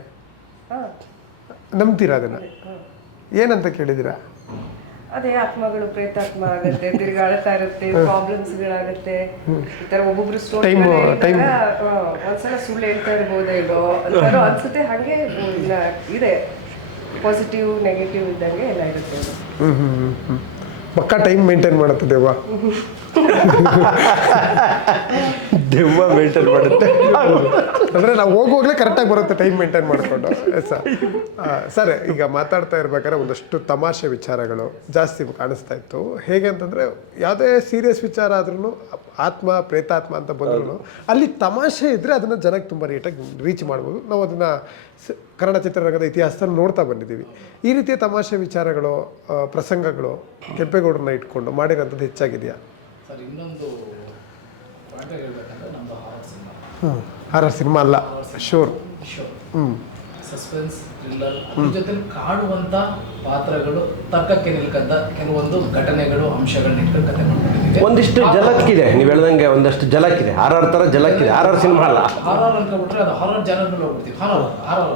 ನಂಬ್ತೀರಾ ಅದನ್ನು? ಏನಂತ ಕೇಳಿದ್ದೀರಾ? ಅದೇ ಆತ್ಮಗಳು ಪ್ರೇತಾತ್ಮ ಆಗುತ್ತೆ, ತಿರುಗಾಡ್ತಾ ಇರುತ್ತೆ, ಪ್ರಾಬ್ಲಮ್ಸ್ಗಳಾಗುತ್ತೆ, ಈ ತರ ಒಬ್ಬೊಬ್ರು ಸ್ಟೋರಿ ಒಂದ್ಸಲ ಸುಳ್ಳು ಹೇಳ್ತಾ ಇರ್ಬೋದೇ ಇಲ್ಲೋ ಅಂತಾರೋ ಅನ್ಸುತ್ತೆ. ಹಾಗೆ ಇದೆ, ಪಾಸಿಟಿವ್ ನೆಗೆಟಿವ್ ಇದ್ದಂಗೆ ಎಲ್ಲ ಇರುತ್ತೆ. ಪಕ್ಕ ಟೈಮ್ ಮೇಂಟೈನ್ ಮಾಡುತ್ತೆ ದೆವ್ವ. ದೆವ್ವ ಮೇಂಟೈನ್ ಮಾಡುತ್ತೆ ಅಂದರೆ ನಾವು ಹೋಗುವಾಗಲೇ ಕರೆಕ್ಟಾಗಿ ಬರುತ್ತೆ ಟೈಮ್ ಮೇಂಟೈನ್ ಮಾಡಿಕೊಂಡು. ಸರ್ ಈಗ ಮಾತಾಡ್ತಾ ಇರ್ಬೇಕಾದ್ರೆ ಒಂದಷ್ಟು ತಮಾಷೆ ವಿಚಾರಗಳು ಜಾಸ್ತಿ ಕಾಣಿಸ್ತಾ ಇತ್ತು. ಹೇಗೆ ಅಂತಂದರೆ ಯಾವುದೇ ಸೀರಿಯಸ್ ವಿಚಾರ ಆದ್ರೂ ಆತ್ಮ ಪ್ರೇತಾತ್ಮ ಅಂತ ಬಂದ್ರೂ ಅಲ್ಲಿ ತಮಾಷೆ ಇದ್ದರೆ ಅದನ್ನು ಜನಕ್ಕೆ ತುಂಬ ನೀಟಾಗಿ ರೀಚ್ ಮಾಡ್ಬೋದು. ನಾವು ಅದನ್ನು ಕನ್ನಡ ಚಿತ್ರರಂಗದ ಇತಿಹಾಸದಲ್ಲಿ ನೋಡ್ತಾ ಬಂದಿದ್ದೀವಿ. ಈ ರೀತಿಯ ತಮಾಷೆ ವಿಚಾರಗಳು, ಪ್ರಸಂಗಗಳು ಕೆಂಪೇಗೌಡರನ್ನ ಇಟ್ಕೊಂಡು ಮಾಡಿರೋಂಥದ್ದು ಹೆಚ್ಚಾಗಿದೆಯಾ? ಸರ್ ಇನ್ನೊಂದು ಪಾಯಿಂಟ್ ಹೇಳ್ಬೇಕಂದ್ರೆ ನಮ್ಮದು ಹಾರರ್ ಸಿನಿಮಾ ಅಲ್ಲ, ಶೋರ್. ಸಸ್ಪೆನ್ಸ್ ಥ್ರಿಲ್ಲರ್, ಅದ್ರ ಜೊತೆ ಕಾಡುವಂಥ ಪಾತ್ರಗಳು, ತರ್ಕಕ್ಕೆ ನಿಲ್ಕಂತ ಕೆಲವೊಂದು ಘಟನೆಗಳು, ಅಂಶಗಳನ್ನ ಇಟ್ಕೊಂಡು ಕಥೆ ಮಾಡ್ಕೊಂಡಿದ್ದೀವಿ. ಒಂದಿಷ್ಟು ಜಲಕ್ಕಿದೆ, ನೀವು ಹೇಳ್ದಂಗೆ ಒಂದಷ್ಟು ಜಲಕ್ಕಿದೆ, ಹಾರರ್ ಥರ ಜಲಕ್ಕಿದೆ. ಹಾರರ್ ಸಿನಿಮಾ ಅಲ್ಲ, ಹಾರರ್ ಅನ್ಕೊಂಡ್ಬಿಟ್ರೆ ಅದು ಹಾರರ್ ಜಾನರ್ನಲ್ಲಿ ಹೋಗ್ಬಿಡ್ತೀವಿ. ಹಾರರ್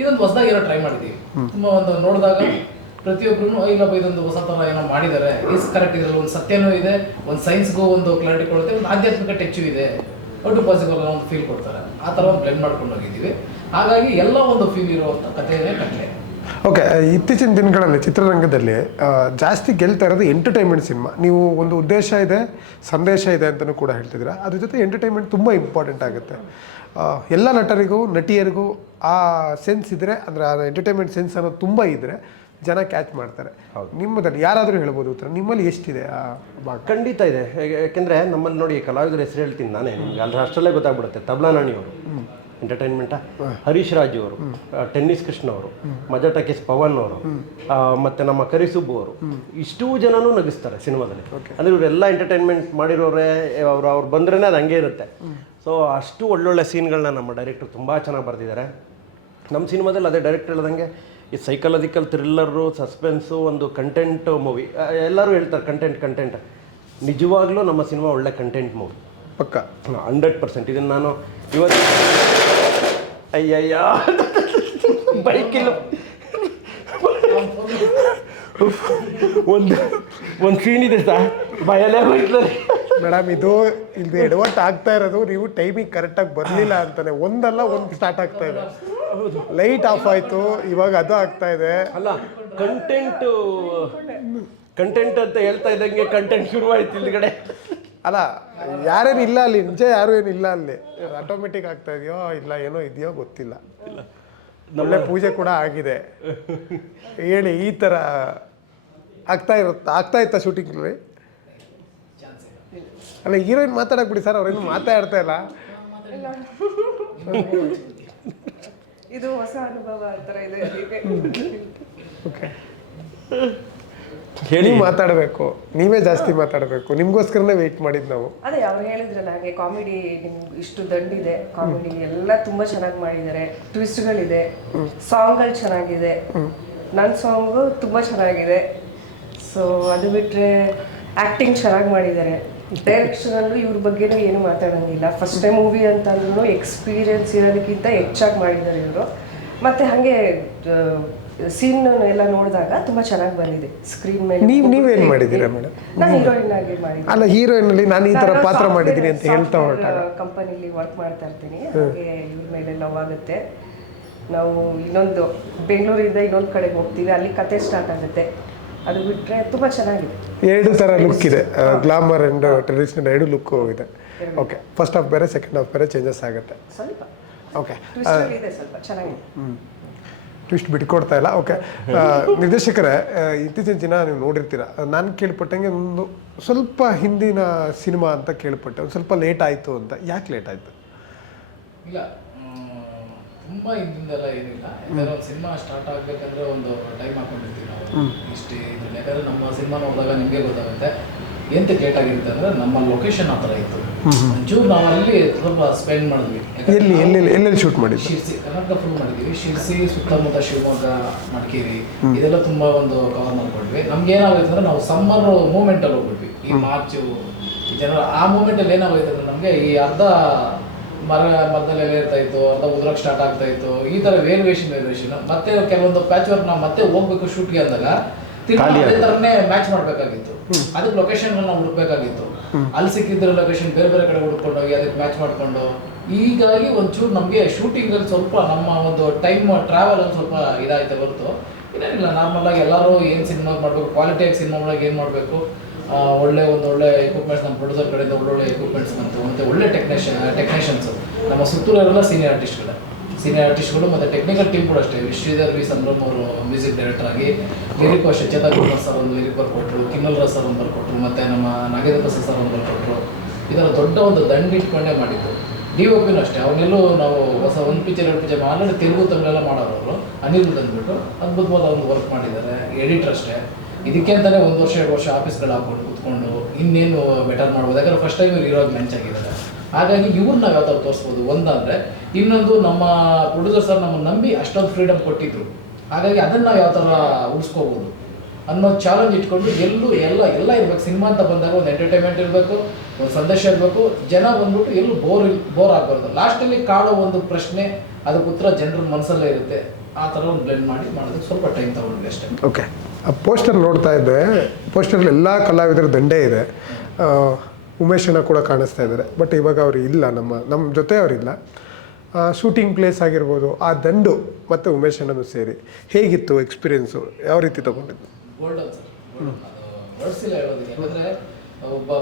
ಇದೊಂದು ಹೊಸದಾಗಿ ಏನೋ ಟ್ರೈ ಮಾಡಿದ್ದೀವಿ. ತುಂಬ ಒಂದು ನೋಡಿದಾಗ ಪ್ರತಿಯೊಬ್ಬರು ಇಲ್ಲಪ್ಪ ಇದೊಂದು ಹೊಸ ಥರ ಏನೋ ಮಾಡಿದ್ದಾರೆ, ಈಸ್ ಕರೆಕ್ಟ್, ಇದರಲ್ಲಿ ಒಂದು ಸತ್ಯನೂ ಇದೆ, ಒಂದು ಸೈನ್ಸ್ಗೂ ಒಂದು ಕ್ಲಾರಿಟಿ ಕೊಡುತ್ತೆ, ಒಂದು ಆಧ್ಯಾತ್ಮಿಕ ಟೆಚ್ಚು ಇದೆ, ಒಟ್ಟು ಪಾಸಿಬಲ್ ಒಂದು ಫೀಲ್ ಕೊಡ್ತಾರೆ. ಆ ಥರ ಒಂದು ಬ್ಲೆಂಡ್ ಮಾಡ್ಕೊಂಡು ಹೋಗಿದ್ದೀವಿ. ಹಾಗಾಗಿ ಎಲ್ಲ ಒಂದು ಫೀಲ್ ಇರುವಂಥ ಕಥೆಯೇ ಕಥೆ. ಓಕೆ, ಇತ್ತೀಚಿನ ದಿನಗಳಲ್ಲಿ ಚಿತ್ರರಂಗದಲ್ಲಿ ಜಾಸ್ತಿ ಗೆಲ್ತಾ ಇರೋದು ಎಂಟರ್ಟೈನ್ಮೆಂಟ್ ಸಿನಿಮಾ. ನೀವು ಒಂದು ಉದ್ದೇಶ ಇದೆ, ಸಂದೇಶ ಇದೆ ಅಂತಲೂ ಕೂಡ ಹೇಳ್ತಿದ್ದೀರಾ. ಅದ್ರ ಜೊತೆ ಎಂಟರ್ಟೈನ್ಮೆಂಟ್ ತುಂಬ ಇಂಪಾರ್ಟೆಂಟ್ ಆಗುತ್ತೆ. ಎಲ್ಲ ನಟರಿಗೂ ನಟಿಯರಿಗೂ ಆ ಸೆನ್ಸ್ ಇದ್ದರೆ, ಅಂದರೆ ಆ ಎಂಟರ್ಟೈನ್ಮೆಂಟ್ ಸೆನ್ಸ್ ಅನ್ನೋದು ತುಂಬ ಇದ್ದರೆ ಜನ ಕ್ಯಾಚ್ ಮಾಡ್ತಾರೆ. ನಿಮ್ಮದಲ್ಲಿ ಯಾರಾದರೂ ಹೇಳ್ಬೋದು ಉತ್ತರ, ನಿಮ್ಮಲ್ಲಿ ಎಷ್ಟಿದೆ ಆ ಭಾಗ? ಖಂಡಿತ ಇದೆ. ಯಾಕೆಂದರೆ ನಮ್ಮಲ್ಲಿ ನೋಡಿ, ಕಲಾವಿದರ ಹೆಸರು ಹೇಳ್ತೀನಿ ನಾನೇ, ನಿಮ್ಗೆ ಅಲ್ಲಿ ಅಷ್ಟರಲ್ಲೇ ಗೊತ್ತಾಗ್ಬಿಡುತ್ತೆ. ತಬ್ಲಾ ನಾಣಿಯವರು ಎಂಟರ್ಟೈನ್ಮೆಂಟಾ, ಹರೀಶ್ ರಾಜು ಅವರು, ಟೆನ್ನಿಸ್ ಕೃಷ್ಣ ಅವರು, ಮಜಾ ಟಾಕೀಸ್ ಪವನ್ ಅವರು, ಮತ್ತು ನಮ್ಮ ಕರಿಸುಬ್ಬು ಅವರು, ಇಷ್ಟೂ ಜನನೂ ನಗಿಸ್ತಾರೆ ಸಿನಿಮಾದಲ್ಲಿ. ಅಂದರೆ ಇವರೆಲ್ಲ ಎಂಟರ್ಟೈನ್ಮೆಂಟ್ ಮಾಡಿರೋರೆ, ಅವ್ರು ಬಂದ್ರೇ ಅದು ಹಂಗೆ ಇರುತ್ತೆ. ಸೊ ಅಷ್ಟು ಒಳ್ಳೊಳ್ಳೆ ಸೀನ್ಗಳನ್ನ ನಮ್ಮ ಡೈರೆಕ್ಟ್ರು ತುಂಬ ಚೆನ್ನಾಗಿ ಬರೆದಿದ್ದಾರೆ. ನಮ್ಮ ಸಿನಿಮಾದಲ್ಲಿ ಅದೇ ಡೈರೆಕ್ಟರ್ ಹೇಳ್ದಂಗೆ ಈ ಸೈಕಲಾಜಿಕಲ್ ಥ್ರಿಲ್ಲರು, ಸಸ್ಪೆನ್ಸು, ಒಂದು ಕಂಟೆಂಟ್ ಮೂವಿ. ಎಲ್ಲರೂ ಹೇಳ್ತಾರೆ ಕಂಟೆಂಟ್. ನಿಜವಾಗ್ಲೂ ನಮ್ಮ ಸಿನಿಮಾ ಒಳ್ಳೆ ಕಂಟೆಂಟ್ ಮೂವಿ, ಪಕ್ಕ 100%. ಇದನ್ನು ನಾನು ಇವತ್ತು ಅಯ್ಯಯ್ಯ ಬೈಕಿಲ್ಲ ಒಂದು ಸೀನ್ ಇದೆ ಸರ್, ಭಯಲೇ ಹೋಯ್ತದೆ ಮೇಡಮ್. ಇದು ಎಡವಟ್ಟು ಆಗ್ತಾ ಇರೋದು ನೀವು ಟೈಮಿಗೆ ಕರೆಕ್ಟಾಗಿ ಬರಲಿಲ್ಲ ಅಂತಾನೆ. ಒಂದಲ್ಲ ಒಂದು ಸ್ಟಾರ್ಟ್ ಆಗ್ತಾ ಇದೆ, ಲೈಟ್ ಆಫ್ ಆಯಿತು, ಇವಾಗ ಅದು ಆಗ್ತಾ ಇದೆ. ಅಲ್ಲ, ಕಂಟೆಂಟ್ ಅಂತ ಹೇಳ್ತಾ ಇದ್ದಂಗೆ ಕಂಟೆಂಟ್ ಶುರುವಾಯ್ತು ಇಲ್ಲಿಗಡೆ. ಅಲ್ಲ, ಯಾರೇನು ಇಲ್ಲ ಅಲ್ಲಿ, ನಿಜ ಯಾರು ಏನಿಲ್ಲ ಅಲ್ಲಿ, ಆಟೋಮೆಟಿಕ್ ಆಗ್ತಾ ಇದೆಯೋ ಇಲ್ಲ ಏನೋ ಇದೆಯೋ ಗೊತ್ತಿಲ್ಲ. ಒಳ್ಳೆ ಪೂಜೆ ಕೂಡ ಆಗಿದೆ. ಹೇಳಿ, ಈ ಥರ ಆಗ್ತಾ ಇತ್ತಾ ಶೂಟಿಂಗ್ಲಿ? ಅಲ್ಲ, ಹೀರೋಯಿನ್ ಮಾತಾಡಕ್ ಬಿಡಿ ಸರ್, ಅವ್ರೇನು ಮಾತಾಡ್ತಾ ಇಲ್ಲ. ಇದು ಹೊಸ ಅನುಭವ ಥರ ಇದೆ. ಓಕೆ, ಹೇಳಿ, ಮಾತಾಡಬೇಕು, ನೀವೇ ಜಾಸ್ತಿ ಮಾತಾಡಬೇಕು. ನಿಮ್ಗೋಸ್ಕರನೇ ವೆಯ್ಟ್ ಮಾಡಿದ್ದು ನಾವು. ಅದೇ ಅವ್ರು ಹೇಳಿದ್ರಲ್ಲ ಹಾಗೆ, ಕಾಮಿಡಿ ನಿಮ್ಗೆ ಇಷ್ಟು ದಂಡಿದೆ, ಕಾಮಿಡಿ ಎಲ್ಲ ತುಂಬ ಚೆನ್ನಾಗಿ ಮಾಡಿದ್ದಾರೆ, ಟ್ವಿಸ್ಟ್ಗಳಿದೆ, ಸಾಂಗ್ಗಳು ಚೆನ್ನಾಗಿದೆ, ನನ್ನ ಸಾಂಗು ತುಂಬ ಚೆನ್ನಾಗಿದೆ. ಸೊ ಅದು ಬಿಟ್ಟರೆ ಆ್ಯಕ್ಟಿಂಗ್ ಚೆನ್ನಾಗಿ ಮಾಡಿದ್ದಾರೆ. ಡೈರೆಕ್ಷನಲ್ಲೂ ಇವ್ರ ಬಗ್ಗೆನೂ ಏನು ಮಾತಾಡೋಂಗಿಲ್ಲ. ಫಸ್ಟ್ ಟೈಮ್ ಮೂವಿ ಅಂತಂದ್ರೂ ಎಕ್ಸ್ಪೀರಿಯನ್ಸ್ ಇರೋದಕ್ಕಿಂತ ಹೆಚ್ಚಾಗಿ ಮಾಡಿದ್ದಾರೆ ಇವರು. ಮತ್ತು ಹಾಗೆ ಸೀನ್ ಎಲ್ಲ ನೋಡಿದಾಗ ತುಂಬ ಚೆನ್ನಾಗಿ ಬಂದಿದೆ ಸ್ಕ್ರೀನ್ ಮೇಲೆ. ನೀವೇನು ಮಾಡಿದ್ದೀರಾ ಮೇಡಮ್? ನಾನು ಹೀರೋಯಿನ್ ಆಗಿ ಮಾಡಿದ್ದೆ. ಅಲ್ಲ, ಹೀರೋಯಿನಲ್ಲಿ ನಾನು ಈ ಥರ ಪಾತ್ರ ಮಾಡಿದ್ದೀನಿ ಅಂತ ಹೇಳ್ತಾ ಹೊರಟಾಗ ಕಂಪನಿಲಿ ವರ್ಕ್ ಮಾಡ್ತಾ ಇರ್ತೀನಿ. ಹಾಗೆ ಇವ್ರ ಮೇಲೆ ಲವ್ ಆಗುತ್ತೆ. ನಾವು ಇನ್ನೊಂದು ಬೆಂಗಳೂರಿಂದ ಇನ್ನೊಂದು ಕಡೆಗೆ ಹೋಗ್ತೀವಿ, ಅಲ್ಲಿ ಕತೆ ಸ್ಟಾರ್ಟ್ ಆಗುತ್ತೆ. ಅದು ಬಿಟ್ಟರೆ ತುಂಬ ಚೆನ್ನಾಗಿದೆ. ಎರಡು ಥರ ಲುಕ್ ಇದೆ, ಗ್ಲಾಮರ್ ಆ್ಯಂಡ್ ಟ್ರೆಡಿಷನಲ್ ಎರಡು ಲುಕ್ ಇದೆ. ಓಕೆ, ಫಸ್ಟ್ ಹಾಫ್ ಬೇರೆ ಸೆಕೆಂಡ್ ಹಾಫ್ ಬೇರೆ ಚೇಂಜಸ್ ಆಗುತ್ತೆ. ಸ್ವಲ್ಪ ಓಕೆ, ಇದೆ, ಸ್ವಲ್ಪ ಚೆನ್ನಾಗಿದೆ. ಟ್ವಿಸ್ಟ್ ಬಿಟ್ಕೊಡ್ತಾ ಇಲ್ಲ. ಓಕೆ, ನಿರ್ದೇಶಕರೇ, ಇತ್ತೀಚಿನ ದಿನ ನೀವು ನೋಡಿರ್ತೀರ, ನಾನು ಕೇಳ್ಪಟ್ಟಂಗೆ ಒಂದು ಸ್ವಲ್ಪ ಹಿಂದಿನ ಸಿನಿಮಾ ಅಂತ ಕೇಳ್ಪಟ್ಟೆ, ಒಂದು ಸ್ವಲ್ಪ ಲೇಟ್ ಆಯಿತು ಅಂತ. ಯಾಕೆ ಲೇಟ್ ಆಯಿತು? ಇಲ್ಲ, ತುಂಬ ಹಿಂದಿಂದೆಲ್ಲ ಏನಿಲ್ಲ. ಯಾಕಂದರೆ ಒಂದು ಸಿನಿಮಾ ಸ್ಟಾರ್ಟ್ ಆಗಬೇಕಂದ್ರೆ ಒಂದು ಟೈಮ್ ಹಾಕೊಂಡಿರ್ತೀವಿ ನಾವು ಇಷ್ಟೇ ಇದ್ರಲ್ಲಿ. ಯಾಕಂದರೆ ನಮ್ಮ ಸಿನಿಮಾ ನೋಡಿದಾಗ ನಿಮಗೆ ಗೊತ್ತಾಗುತ್ತೆ ಎಂತಕ್ಕೆ ಲೇಟ್ ಆಗಿರುತ್ತೆ ಅಂದರೆ ನಮ್ಮ ಲೊಕೇಶನ್ ಆ ಥರ ಇತ್ತು. ಒಂಚೂರು ನಾವು ಅಲ್ಲಿ ಸ್ವಲ್ಪ ಸ್ಪೆಂಡ್ ಮಾಡಿದ್ವಿ. ಎಲ್ಲೆಲ್ಲಿ ಶೂಟ್ ಮಾಡಿದ್ವಿ? ಶಿರ್ಸಿ, ಕರ್ನಾಟಕ ಫುಲ್ ಮಾಡಿದ್ದೀವಿ. ಶಿರ್ಸಿ, ಸುತ್ತಮುತ್ತ ಶಿವಮೊಗ್ಗ, ಮಡಿಕೇರಿ ಇದೆಲ್ಲ ತುಂಬ ಒಂದು ಕವರ್ ಮಾಡ್ಕೊಂಡ್ವಿ. ನಮ್ಗೆ ಏನಾಗುತ್ತೆ ಅಂದರೆ ನಾವು ಸಮ್ಮರ್ ಮೂಮೆಂಟಲ್ಲಿ ಹೋಗ್ಬಿಟ್ವಿ. ಈ ಮಾರ್ಚು ಈ ಜನರ ಆ ಮೂಮೆಂಟಲ್ಲಿ ಏನಾಗೋಯ್ತು ಅಂದರೆ ನಮಗೆ ಈ ಅರ್ಧ ಮರದಲ್ಲೆಲ್ಲ ಇರ್ತಾ ಇತ್ತು, ಅರ್ಧ ಉದ್ರಕ್ಕೆ ಸ್ಟಾರ್ಟ್ ಆಗ್ತಾ ಇತ್ತು. ಈ ಥರ ವೇರಿಯೇಷನ್ ಮತ್ತೆ ಕೆಲವೊಂದು ಪ್ಯಾಚ್ ವರ್ಕ್ ನಾವು ಮತ್ತೆ ಹೋಗ್ಬೇಕು ಶೂಟ್ಗೆ ಅಂದಾಗ ಅದೇ ಥರನೇ ಮ್ಯಾಚ್ ಮಾಡಬೇಕಾಗಿತ್ತು. ಅದಕ್ಕೆ ಲೊಕೇಶನ್ ನಾವು ಹುಡುಕ್ಬೇಕಾಗಿತ್ತು. ಅಲ್ಲಿ ಸಿಕ್ಕಿದ್ರೆ ಲೊಕೇಶನ್ ಬೇರೆ ಬೇರೆ ಕಡೆ ಹುಡ್ಕೊಂಡು ಹೋಗಿ ಅದಕ್ಕೆ ಮ್ಯಾಚ್ ಮಾಡಿಕೊಂಡು, ಹೀಗಾಗಿ ಒಂಚೂರು ನಮಗೆ ಶೂಟಿಂಗಲ್ಲಿ ಸ್ವಲ್ಪ ನಮ್ಮ ಒಂದು ಟೈಮ್ ಟ್ರಾವೆಲಲ್ಲಿ ಸ್ವಲ್ಪ ಇದಾಯ್ತು ಹೊರತು ಇನ್ನೇನಿಲ್ಲ. ನಾರ್ಮಲಾಗಿ ಎಲ್ಲರೂ ಏನು ಸಿನಿಮಾ ಮಾಡಬೇಕು, ಕ್ವಾಲಿಟಿಯಾಗಿ ಸಿನಿಮಾ ಒಳಗೆ ಏನು ಮಾಡಬೇಕು, ಒಳ್ಳೆ ಎಕ್ವಿಪ್ಮೆಂಟ್ಸ್ ನಮ್ಮ ಪ್ರೊಡ್ಯೂಸರ್ ಕಡೆಯಿಂದ ಒಳ್ಳೊಳ್ಳೆ ಎಕ್ವಿಪ್ಮೆಂಟ್ಸ್ ಬಂತು. ಮತ್ತು ಒಳ್ಳೆ ಟೆಕ್ನಿಷಿಯನ್ಸ್ ನಮ್ಮ ಸುತ್ತೂರೆಲ್ಲ ಸೀನಿಯರ್ ಆರ್ಟಿಸ್ಟ್ಗಳು ಮತ್ತು ಟೆಕ್ನಿಕಲ್ ಟೀಮ್ ಕೂಡ ಅಷ್ಟೇ. ಶ್ರೀಧರ್ ವಿ ಸಂಭ್ರಮ್ ಅವರು ಮ್ಯೂಸಿಕ್ ಡೈರೆಕ್ಟರ್ ಆಗಿ, ಲಿರಿಕ್ ಅಷ್ಟೇ ಚೇತನ್ ಕುಮಾರ್ ಸರ್ ಒಂದು ಲಿರಿಕ್ ಬರ್ಕೊಟ್ರು, ಕಿನ್ನಲ್ ರಾಜ್ ಸರ್ ಒಂದು ಬರ್ಕೊಟ್ರು, ಮತ್ತು ನಮ್ಮ ನಾಗೇಂದ್ರ ಪ್ರಸಾದ್ ಸರ್ ಒಂದು ಬರ್ಕೊಟ್ರು. ಇದರ ದೊಡ್ಡ ಒಂದು ದಂಡ ಇಟ್ಕೊಂಡೇ ಮಾಡಿದ್ದು. DOPನೂ ಅಷ್ಟೇ, ಅವನ್ನೆಲ್ಲೂ ನಾವು ಹೊಸ ಒಂದು ಪಿಕ್ಚರ್ 2 ಪಿಕ್ಚರ್ ಆಲ್ರೆಡಿ ತೆಲುಗು ತಮಿಳೆಲ್ಲ ಮಾಡೋರು ಅವರು. ಅನಿಲ್ ತಂದುಬಿಟ್ಟು ಅದ್ಭುತವಾದ ಒಂದು ವರ್ಕ್ ಮಾಡಿದ್ದಾರೆ. ಎಡಿಟರ್ ಅಷ್ಟೇ, ಇದಕ್ಕೆ ಅಂತಲೇ 1 ವರ್ಷ 2 ವರ್ಷ ಆಫೀಸ್ಗಳು ಹಾಕೊಂಡು ಕೂತ್ಕೊಂಡು ಇನ್ನೇನು ಬೆಟರ್ ಮಾಡ್ಬೋದು. ಯಾಕಂದರೆ ಫಸ್ಟ್ ಟೈಮ್ ಇವ್ರು ಇರೋದು ಮೆಂಚ್ ಆಗಿದ್ದಾರೆ. ಹಾಗಾಗಿ ಇವ್ರನ್ನ ನಾವು ಯಾವ ಥರ ತೋರಿಸ್ಬೋದು ಒಂದಂದರೆ. ಇನ್ನೊಂದು, ನಮ್ಮ ಪ್ರೊಡ್ಯೂಸರ್ ಸರ್ ನಮ್ಮನ್ನು ನಂಬಿ ಅಷ್ಟೊಂದು ಫ್ರೀಡಮ್ ಕೊಟ್ಟಿದ್ರು. ಹಾಗಾಗಿ ಅದನ್ನು ನಾವು ಯಾವ ಥರ ಉಳಿಸ್ಕೋಬೋದು ಅನ್ನೋ ಚಾಲೆಂಜ್ ಇಟ್ಕೊಂಡು ಎಲ್ಲ ಇರಬೇಕು. ಸಿನಿಮಾ ಅಂತ ಬಂದಾಗ ಒಂದು ಎಂಟರ್ಟೈನ್ಮೆಂಟ್ ಇರಬೇಕು, ಒಂದು ಸಂದೇಶ ಇರಬೇಕು. ಜನ ಬಂದ್ಬಿಟ್ಟು ಎಲ್ಲೂ ಬೋರ್ ಆಗಬಾರ್ದು. ಲಾಸ್ಟಲ್ಲಿ ಕಾಡೋ ಒಂದು ಪ್ರಶ್ನೆ, ಅದಕ್ಕೆ ಉತ್ತರ ಜನರ ಮನಸ್ಸಲ್ಲೇ ಇರುತ್ತೆ. ಆ ಥರ ಒಂದು ಬ್ಲೆಂಡ್ ಮಾಡೋದಕ್ಕೆ ಸ್ವಲ್ಪ ಟೈಮ್ ತಗೊಂಡ್ವಿ ಅಷ್ಟೇ. ಓಕೆ, ಆ ಪೋಸ್ಟರ್ ನೋಡ್ತಾ ಇದ್ದೆ. ಪೋಸ್ಟರಲ್ಲಿ ಎಲ್ಲ ಕಲಾವಿದರ ದಂಡೇ ಇದೆ. ಉಮೇಶ್ ಅಣ್ಣ ಕೂಡ ಕಾಣಿಸ್ತಾ ಇದ್ದಾರೆ. ಬಟ್ ಇವಾಗ ಅವರು ಇಲ್ಲ, ನಮ್ಮ ಜೊತೆ ಅವರಿಲ್ಲ. ಶೂಟಿಂಗ್ ಪ್ಲೇಸ್ ಆಗಿರ್ಬೋದು, ಆ ದಂಡು ಮತ್ತು ಉಮೇಶ್ ಅಣ್ಣನೂ ಸೇರಿ ಹೇಗಿತ್ತು ಎಕ್ಸ್ಪೀರಿಯೆನ್ಸು? ಯಾವ ರೀತಿ ತೊಗೊಂಡಿದ್ದು? ಗೋಲ್ಡನ್ ಸರ್, ಅದು ವರ್ಡ್ಸಿಲ್ಲ ಹೇಳೋದಕ್ಕೆ. ಯಾಕಂದರೆ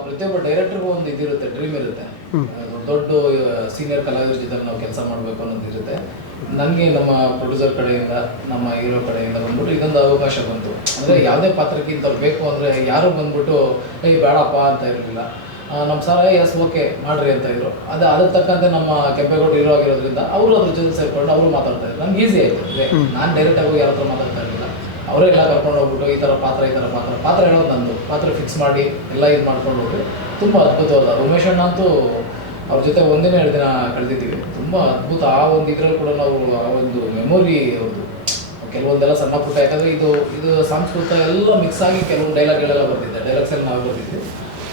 ಪ್ರತಿಯೊಬ್ಬ ಡೈರೆಕ್ಟರ್ಗೂ ಒಂದು ಇದಿರುತ್ತೆ, ಡ್ರೀಮ್ ಇರುತ್ತೆ. ದೊಡ್ಡ ಸೀನಿಯರ್ ಕಲಾವಿದರ ಜೊತೆ ನಾವು ಕೆಲಸ ಮಾಡಬೇಕು ಅನ್ನೋದು ಇರುತ್ತೆ. ನನಗೆ ನಮ್ಮ ಪ್ರೊಡ್ಯೂಸರ್ ಕಡೆಯಿಂದ, ನಮ್ಮ ಹೀರೋ ಕಡೆಯಿಂದ ಬಂದ್ಬಿಟ್ಟು ಇದೊಂದು ಅವಕಾಶ ಬಂತು. ಅಂದರೆ ಯಾವುದೇ ಪಾತ್ರಕ್ಕಿಂತ ಬೇಕು ಅಂದರೆ ಯಾರೂ ಬಂದ್ಬಿಟ್ಟು ಬೇಡಪ್ಪ ಅಂತ ಇರಲಿಲ್ಲ. ನಮ್ಮ ಸರ್ ಎಸ್ ಓಕೆ ಮಾಡ್ರಿ ಅಂತ ಇದ್ರು. ಅದ್ರ ತಕ್ಕಂತೆ ನಮ್ಮ ಕೆಂಪೇಗೌಡ ಹೀರೋ ಆಗಿರೋದ್ರಿಂದ ಅವರು ಅದ್ರ ಜೊತೆ ಸೇರ್ಕೊಂಡು ಅವರು ಮಾತಾಡ್ತಾ ಇದ್ರು. ನಂಗೆ ಈಸಿ ಆಯಿತು. ನಾನು ಡೈರೆಕ್ಟಾಗಿ ಹೋಗಿ ಯಾರ ಹತ್ರ ಮಾತಾಡ್ತಾ ಇರಲಿಲ್ಲ. ಅವರೇ ಎಲ್ಲ ಕರ್ಕೊಂಡು ಹೋಗ್ಬಿಟ್ಟು ಈ ಥರ ಪಾತ್ರ ಹೇಳೋದು ನಂದು. ಪಾತ್ರ ಫಿಕ್ಸ್ ಮಾಡಿ ಎಲ್ಲ ಇದು ಮಾಡ್ಕೊಂಡು ಹೋಗಿ ತುಂಬ ಅದ್ಭುತವಾದ. ಉಮೇಶ್ ಅಣ್ಣ ಅಂತೂ ಅವ್ರ ಜೊತೆ 1 ದಿನ 2 ದಿನ ಕಳೆದಿದ್ದೀವಿ. ತುಂಬ ಅದ್ಭುತ. ಆ ಒಂದು ಇದರಲ್ಲಿ ಕೂಡ ನಾವು ಆ ಒಂದು ಮೆಮೊರಿ ಅವ್ರದ್ದು ಕೆಲವೊಂದೆಲ್ಲ ಸಣ್ಣ ಪುಟ್ಟ, ಯಾಕಂದರೆ ಇದು ಸಂಸ್ಕೃತ ಎಲ್ಲ ಮಿಕ್ಸ್ ಆಗಿ ಕೆಲವೊಂದು ಡೈಲಾಗ್ಗಳೆಲ್ಲ ಬರ್ತಿದ್ದೆ, ಡೈಲಾಗ್ಸ್ ಎಲ್ಲ ನಾವು ಬರ್ತಿದ್ವಿ.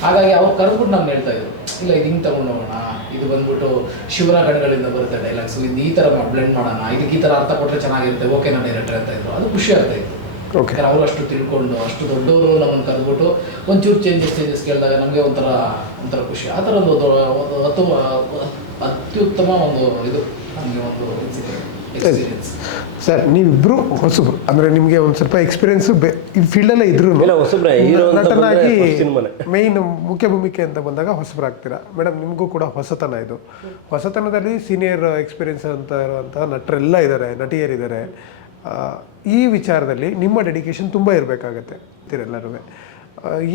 ಹಾಗಾಗಿ ಅವ್ರು ಕರೆದ್ಬಿಟ್ಟು ನಾನು ಹೇಳ್ತಾ ಇದ್ರು, ಇಲ್ಲ ಇದು ಹಿಂಗೆ ತೊಗೊಂಡು ಹೋಗೋಣ, ಇದು ಬಂದ್ಬಿಟ್ಟು ಶಿವರ ಗಣಗಳಿಂದ ಬರುತ್ತೆ ಡೈಲಾಗ್ಸು, ಇದು ಈ ಥರ ಬ್ಲೆಂಡ್ ಮಾಡೋಣ, ಇದಕ್ಕೆ ಈ ಥರ ಅರ್ಥ ಕೊಟ್ಟರೆ ಚೆನ್ನಾಗಿರುತ್ತೆ, ಓಕೆ ನಾನು ಡೈರೆಕ್ಟರ್ ಅಂತ ಇದ್ರು. ಅದು ಖುಷಿ ಆಗ್ತಾ ಇತ್ತು. ಓಕೆ, ಅವ್ರು ಅಷ್ಟು ತಿಳ್ಕೊಂಡು ಅಷ್ಟು ದೊಡ್ಡವರು ನಮ್ಮನ್ನು ಕರೆದ್ಬಿಟ್ಟು ಒಂಚೂರು ಚೇಂಜಸ್ ಕೇಳಿದಾಗ ನಮಗೆ ಒಂಥರ ಖುಷಿ. ಆ ಥರ ಒಂದು ಅತ್ಯುತ್ತಮ ಒಂದು ಇದು ನಮಗೆ ಒಂದು ಎಕ್ಸ್ಪೀರಿಯನ್ಸ್. ಸರ್, ನೀವಿಬ್ಬರು ಹೊಸಬ್ರು, ಅಂದರೆ ನಿಮಗೆ ಒಂದು ಸ್ವಲ್ಪ ಎಕ್ಸ್ಪೀರಿಯೆನ್ಸು ಈ ಫೀಲ್ಡಲ್ಲೇ ಇದ್ರು. ನಟನಾಗಿ ಮೇಯ್ನ್ ಮುಖ್ಯ ಭೂಮಿಕೆ ಅಂತ ಬಂದಾಗ ಹೊಸಬರಾಗ್ತೀರಾ. ಮೇಡಮ್, ನಿಮಗೂ ಕೂಡ ಹೊಸತನ ಇದು. ಹೊಸತನದಲ್ಲಿ ಸೀನಿಯರ್ ಎಕ್ಸ್ಪೀರಿಯೆನ್ಸ್ ಅಂತ ಇರುವಂತಹ ನಟರೆಲ್ಲ ಇದ್ದಾರೆ, ನಟಿಯರಿದ್ದಾರೆ. ಈ ವಿಚಾರದಲ್ಲಿ ನಿಮ್ಮ ಡೆಡಿಕೇಶನ್ ತುಂಬ ಇರಬೇಕಾಗತ್ತೆ ಎಲ್ಲರೂ.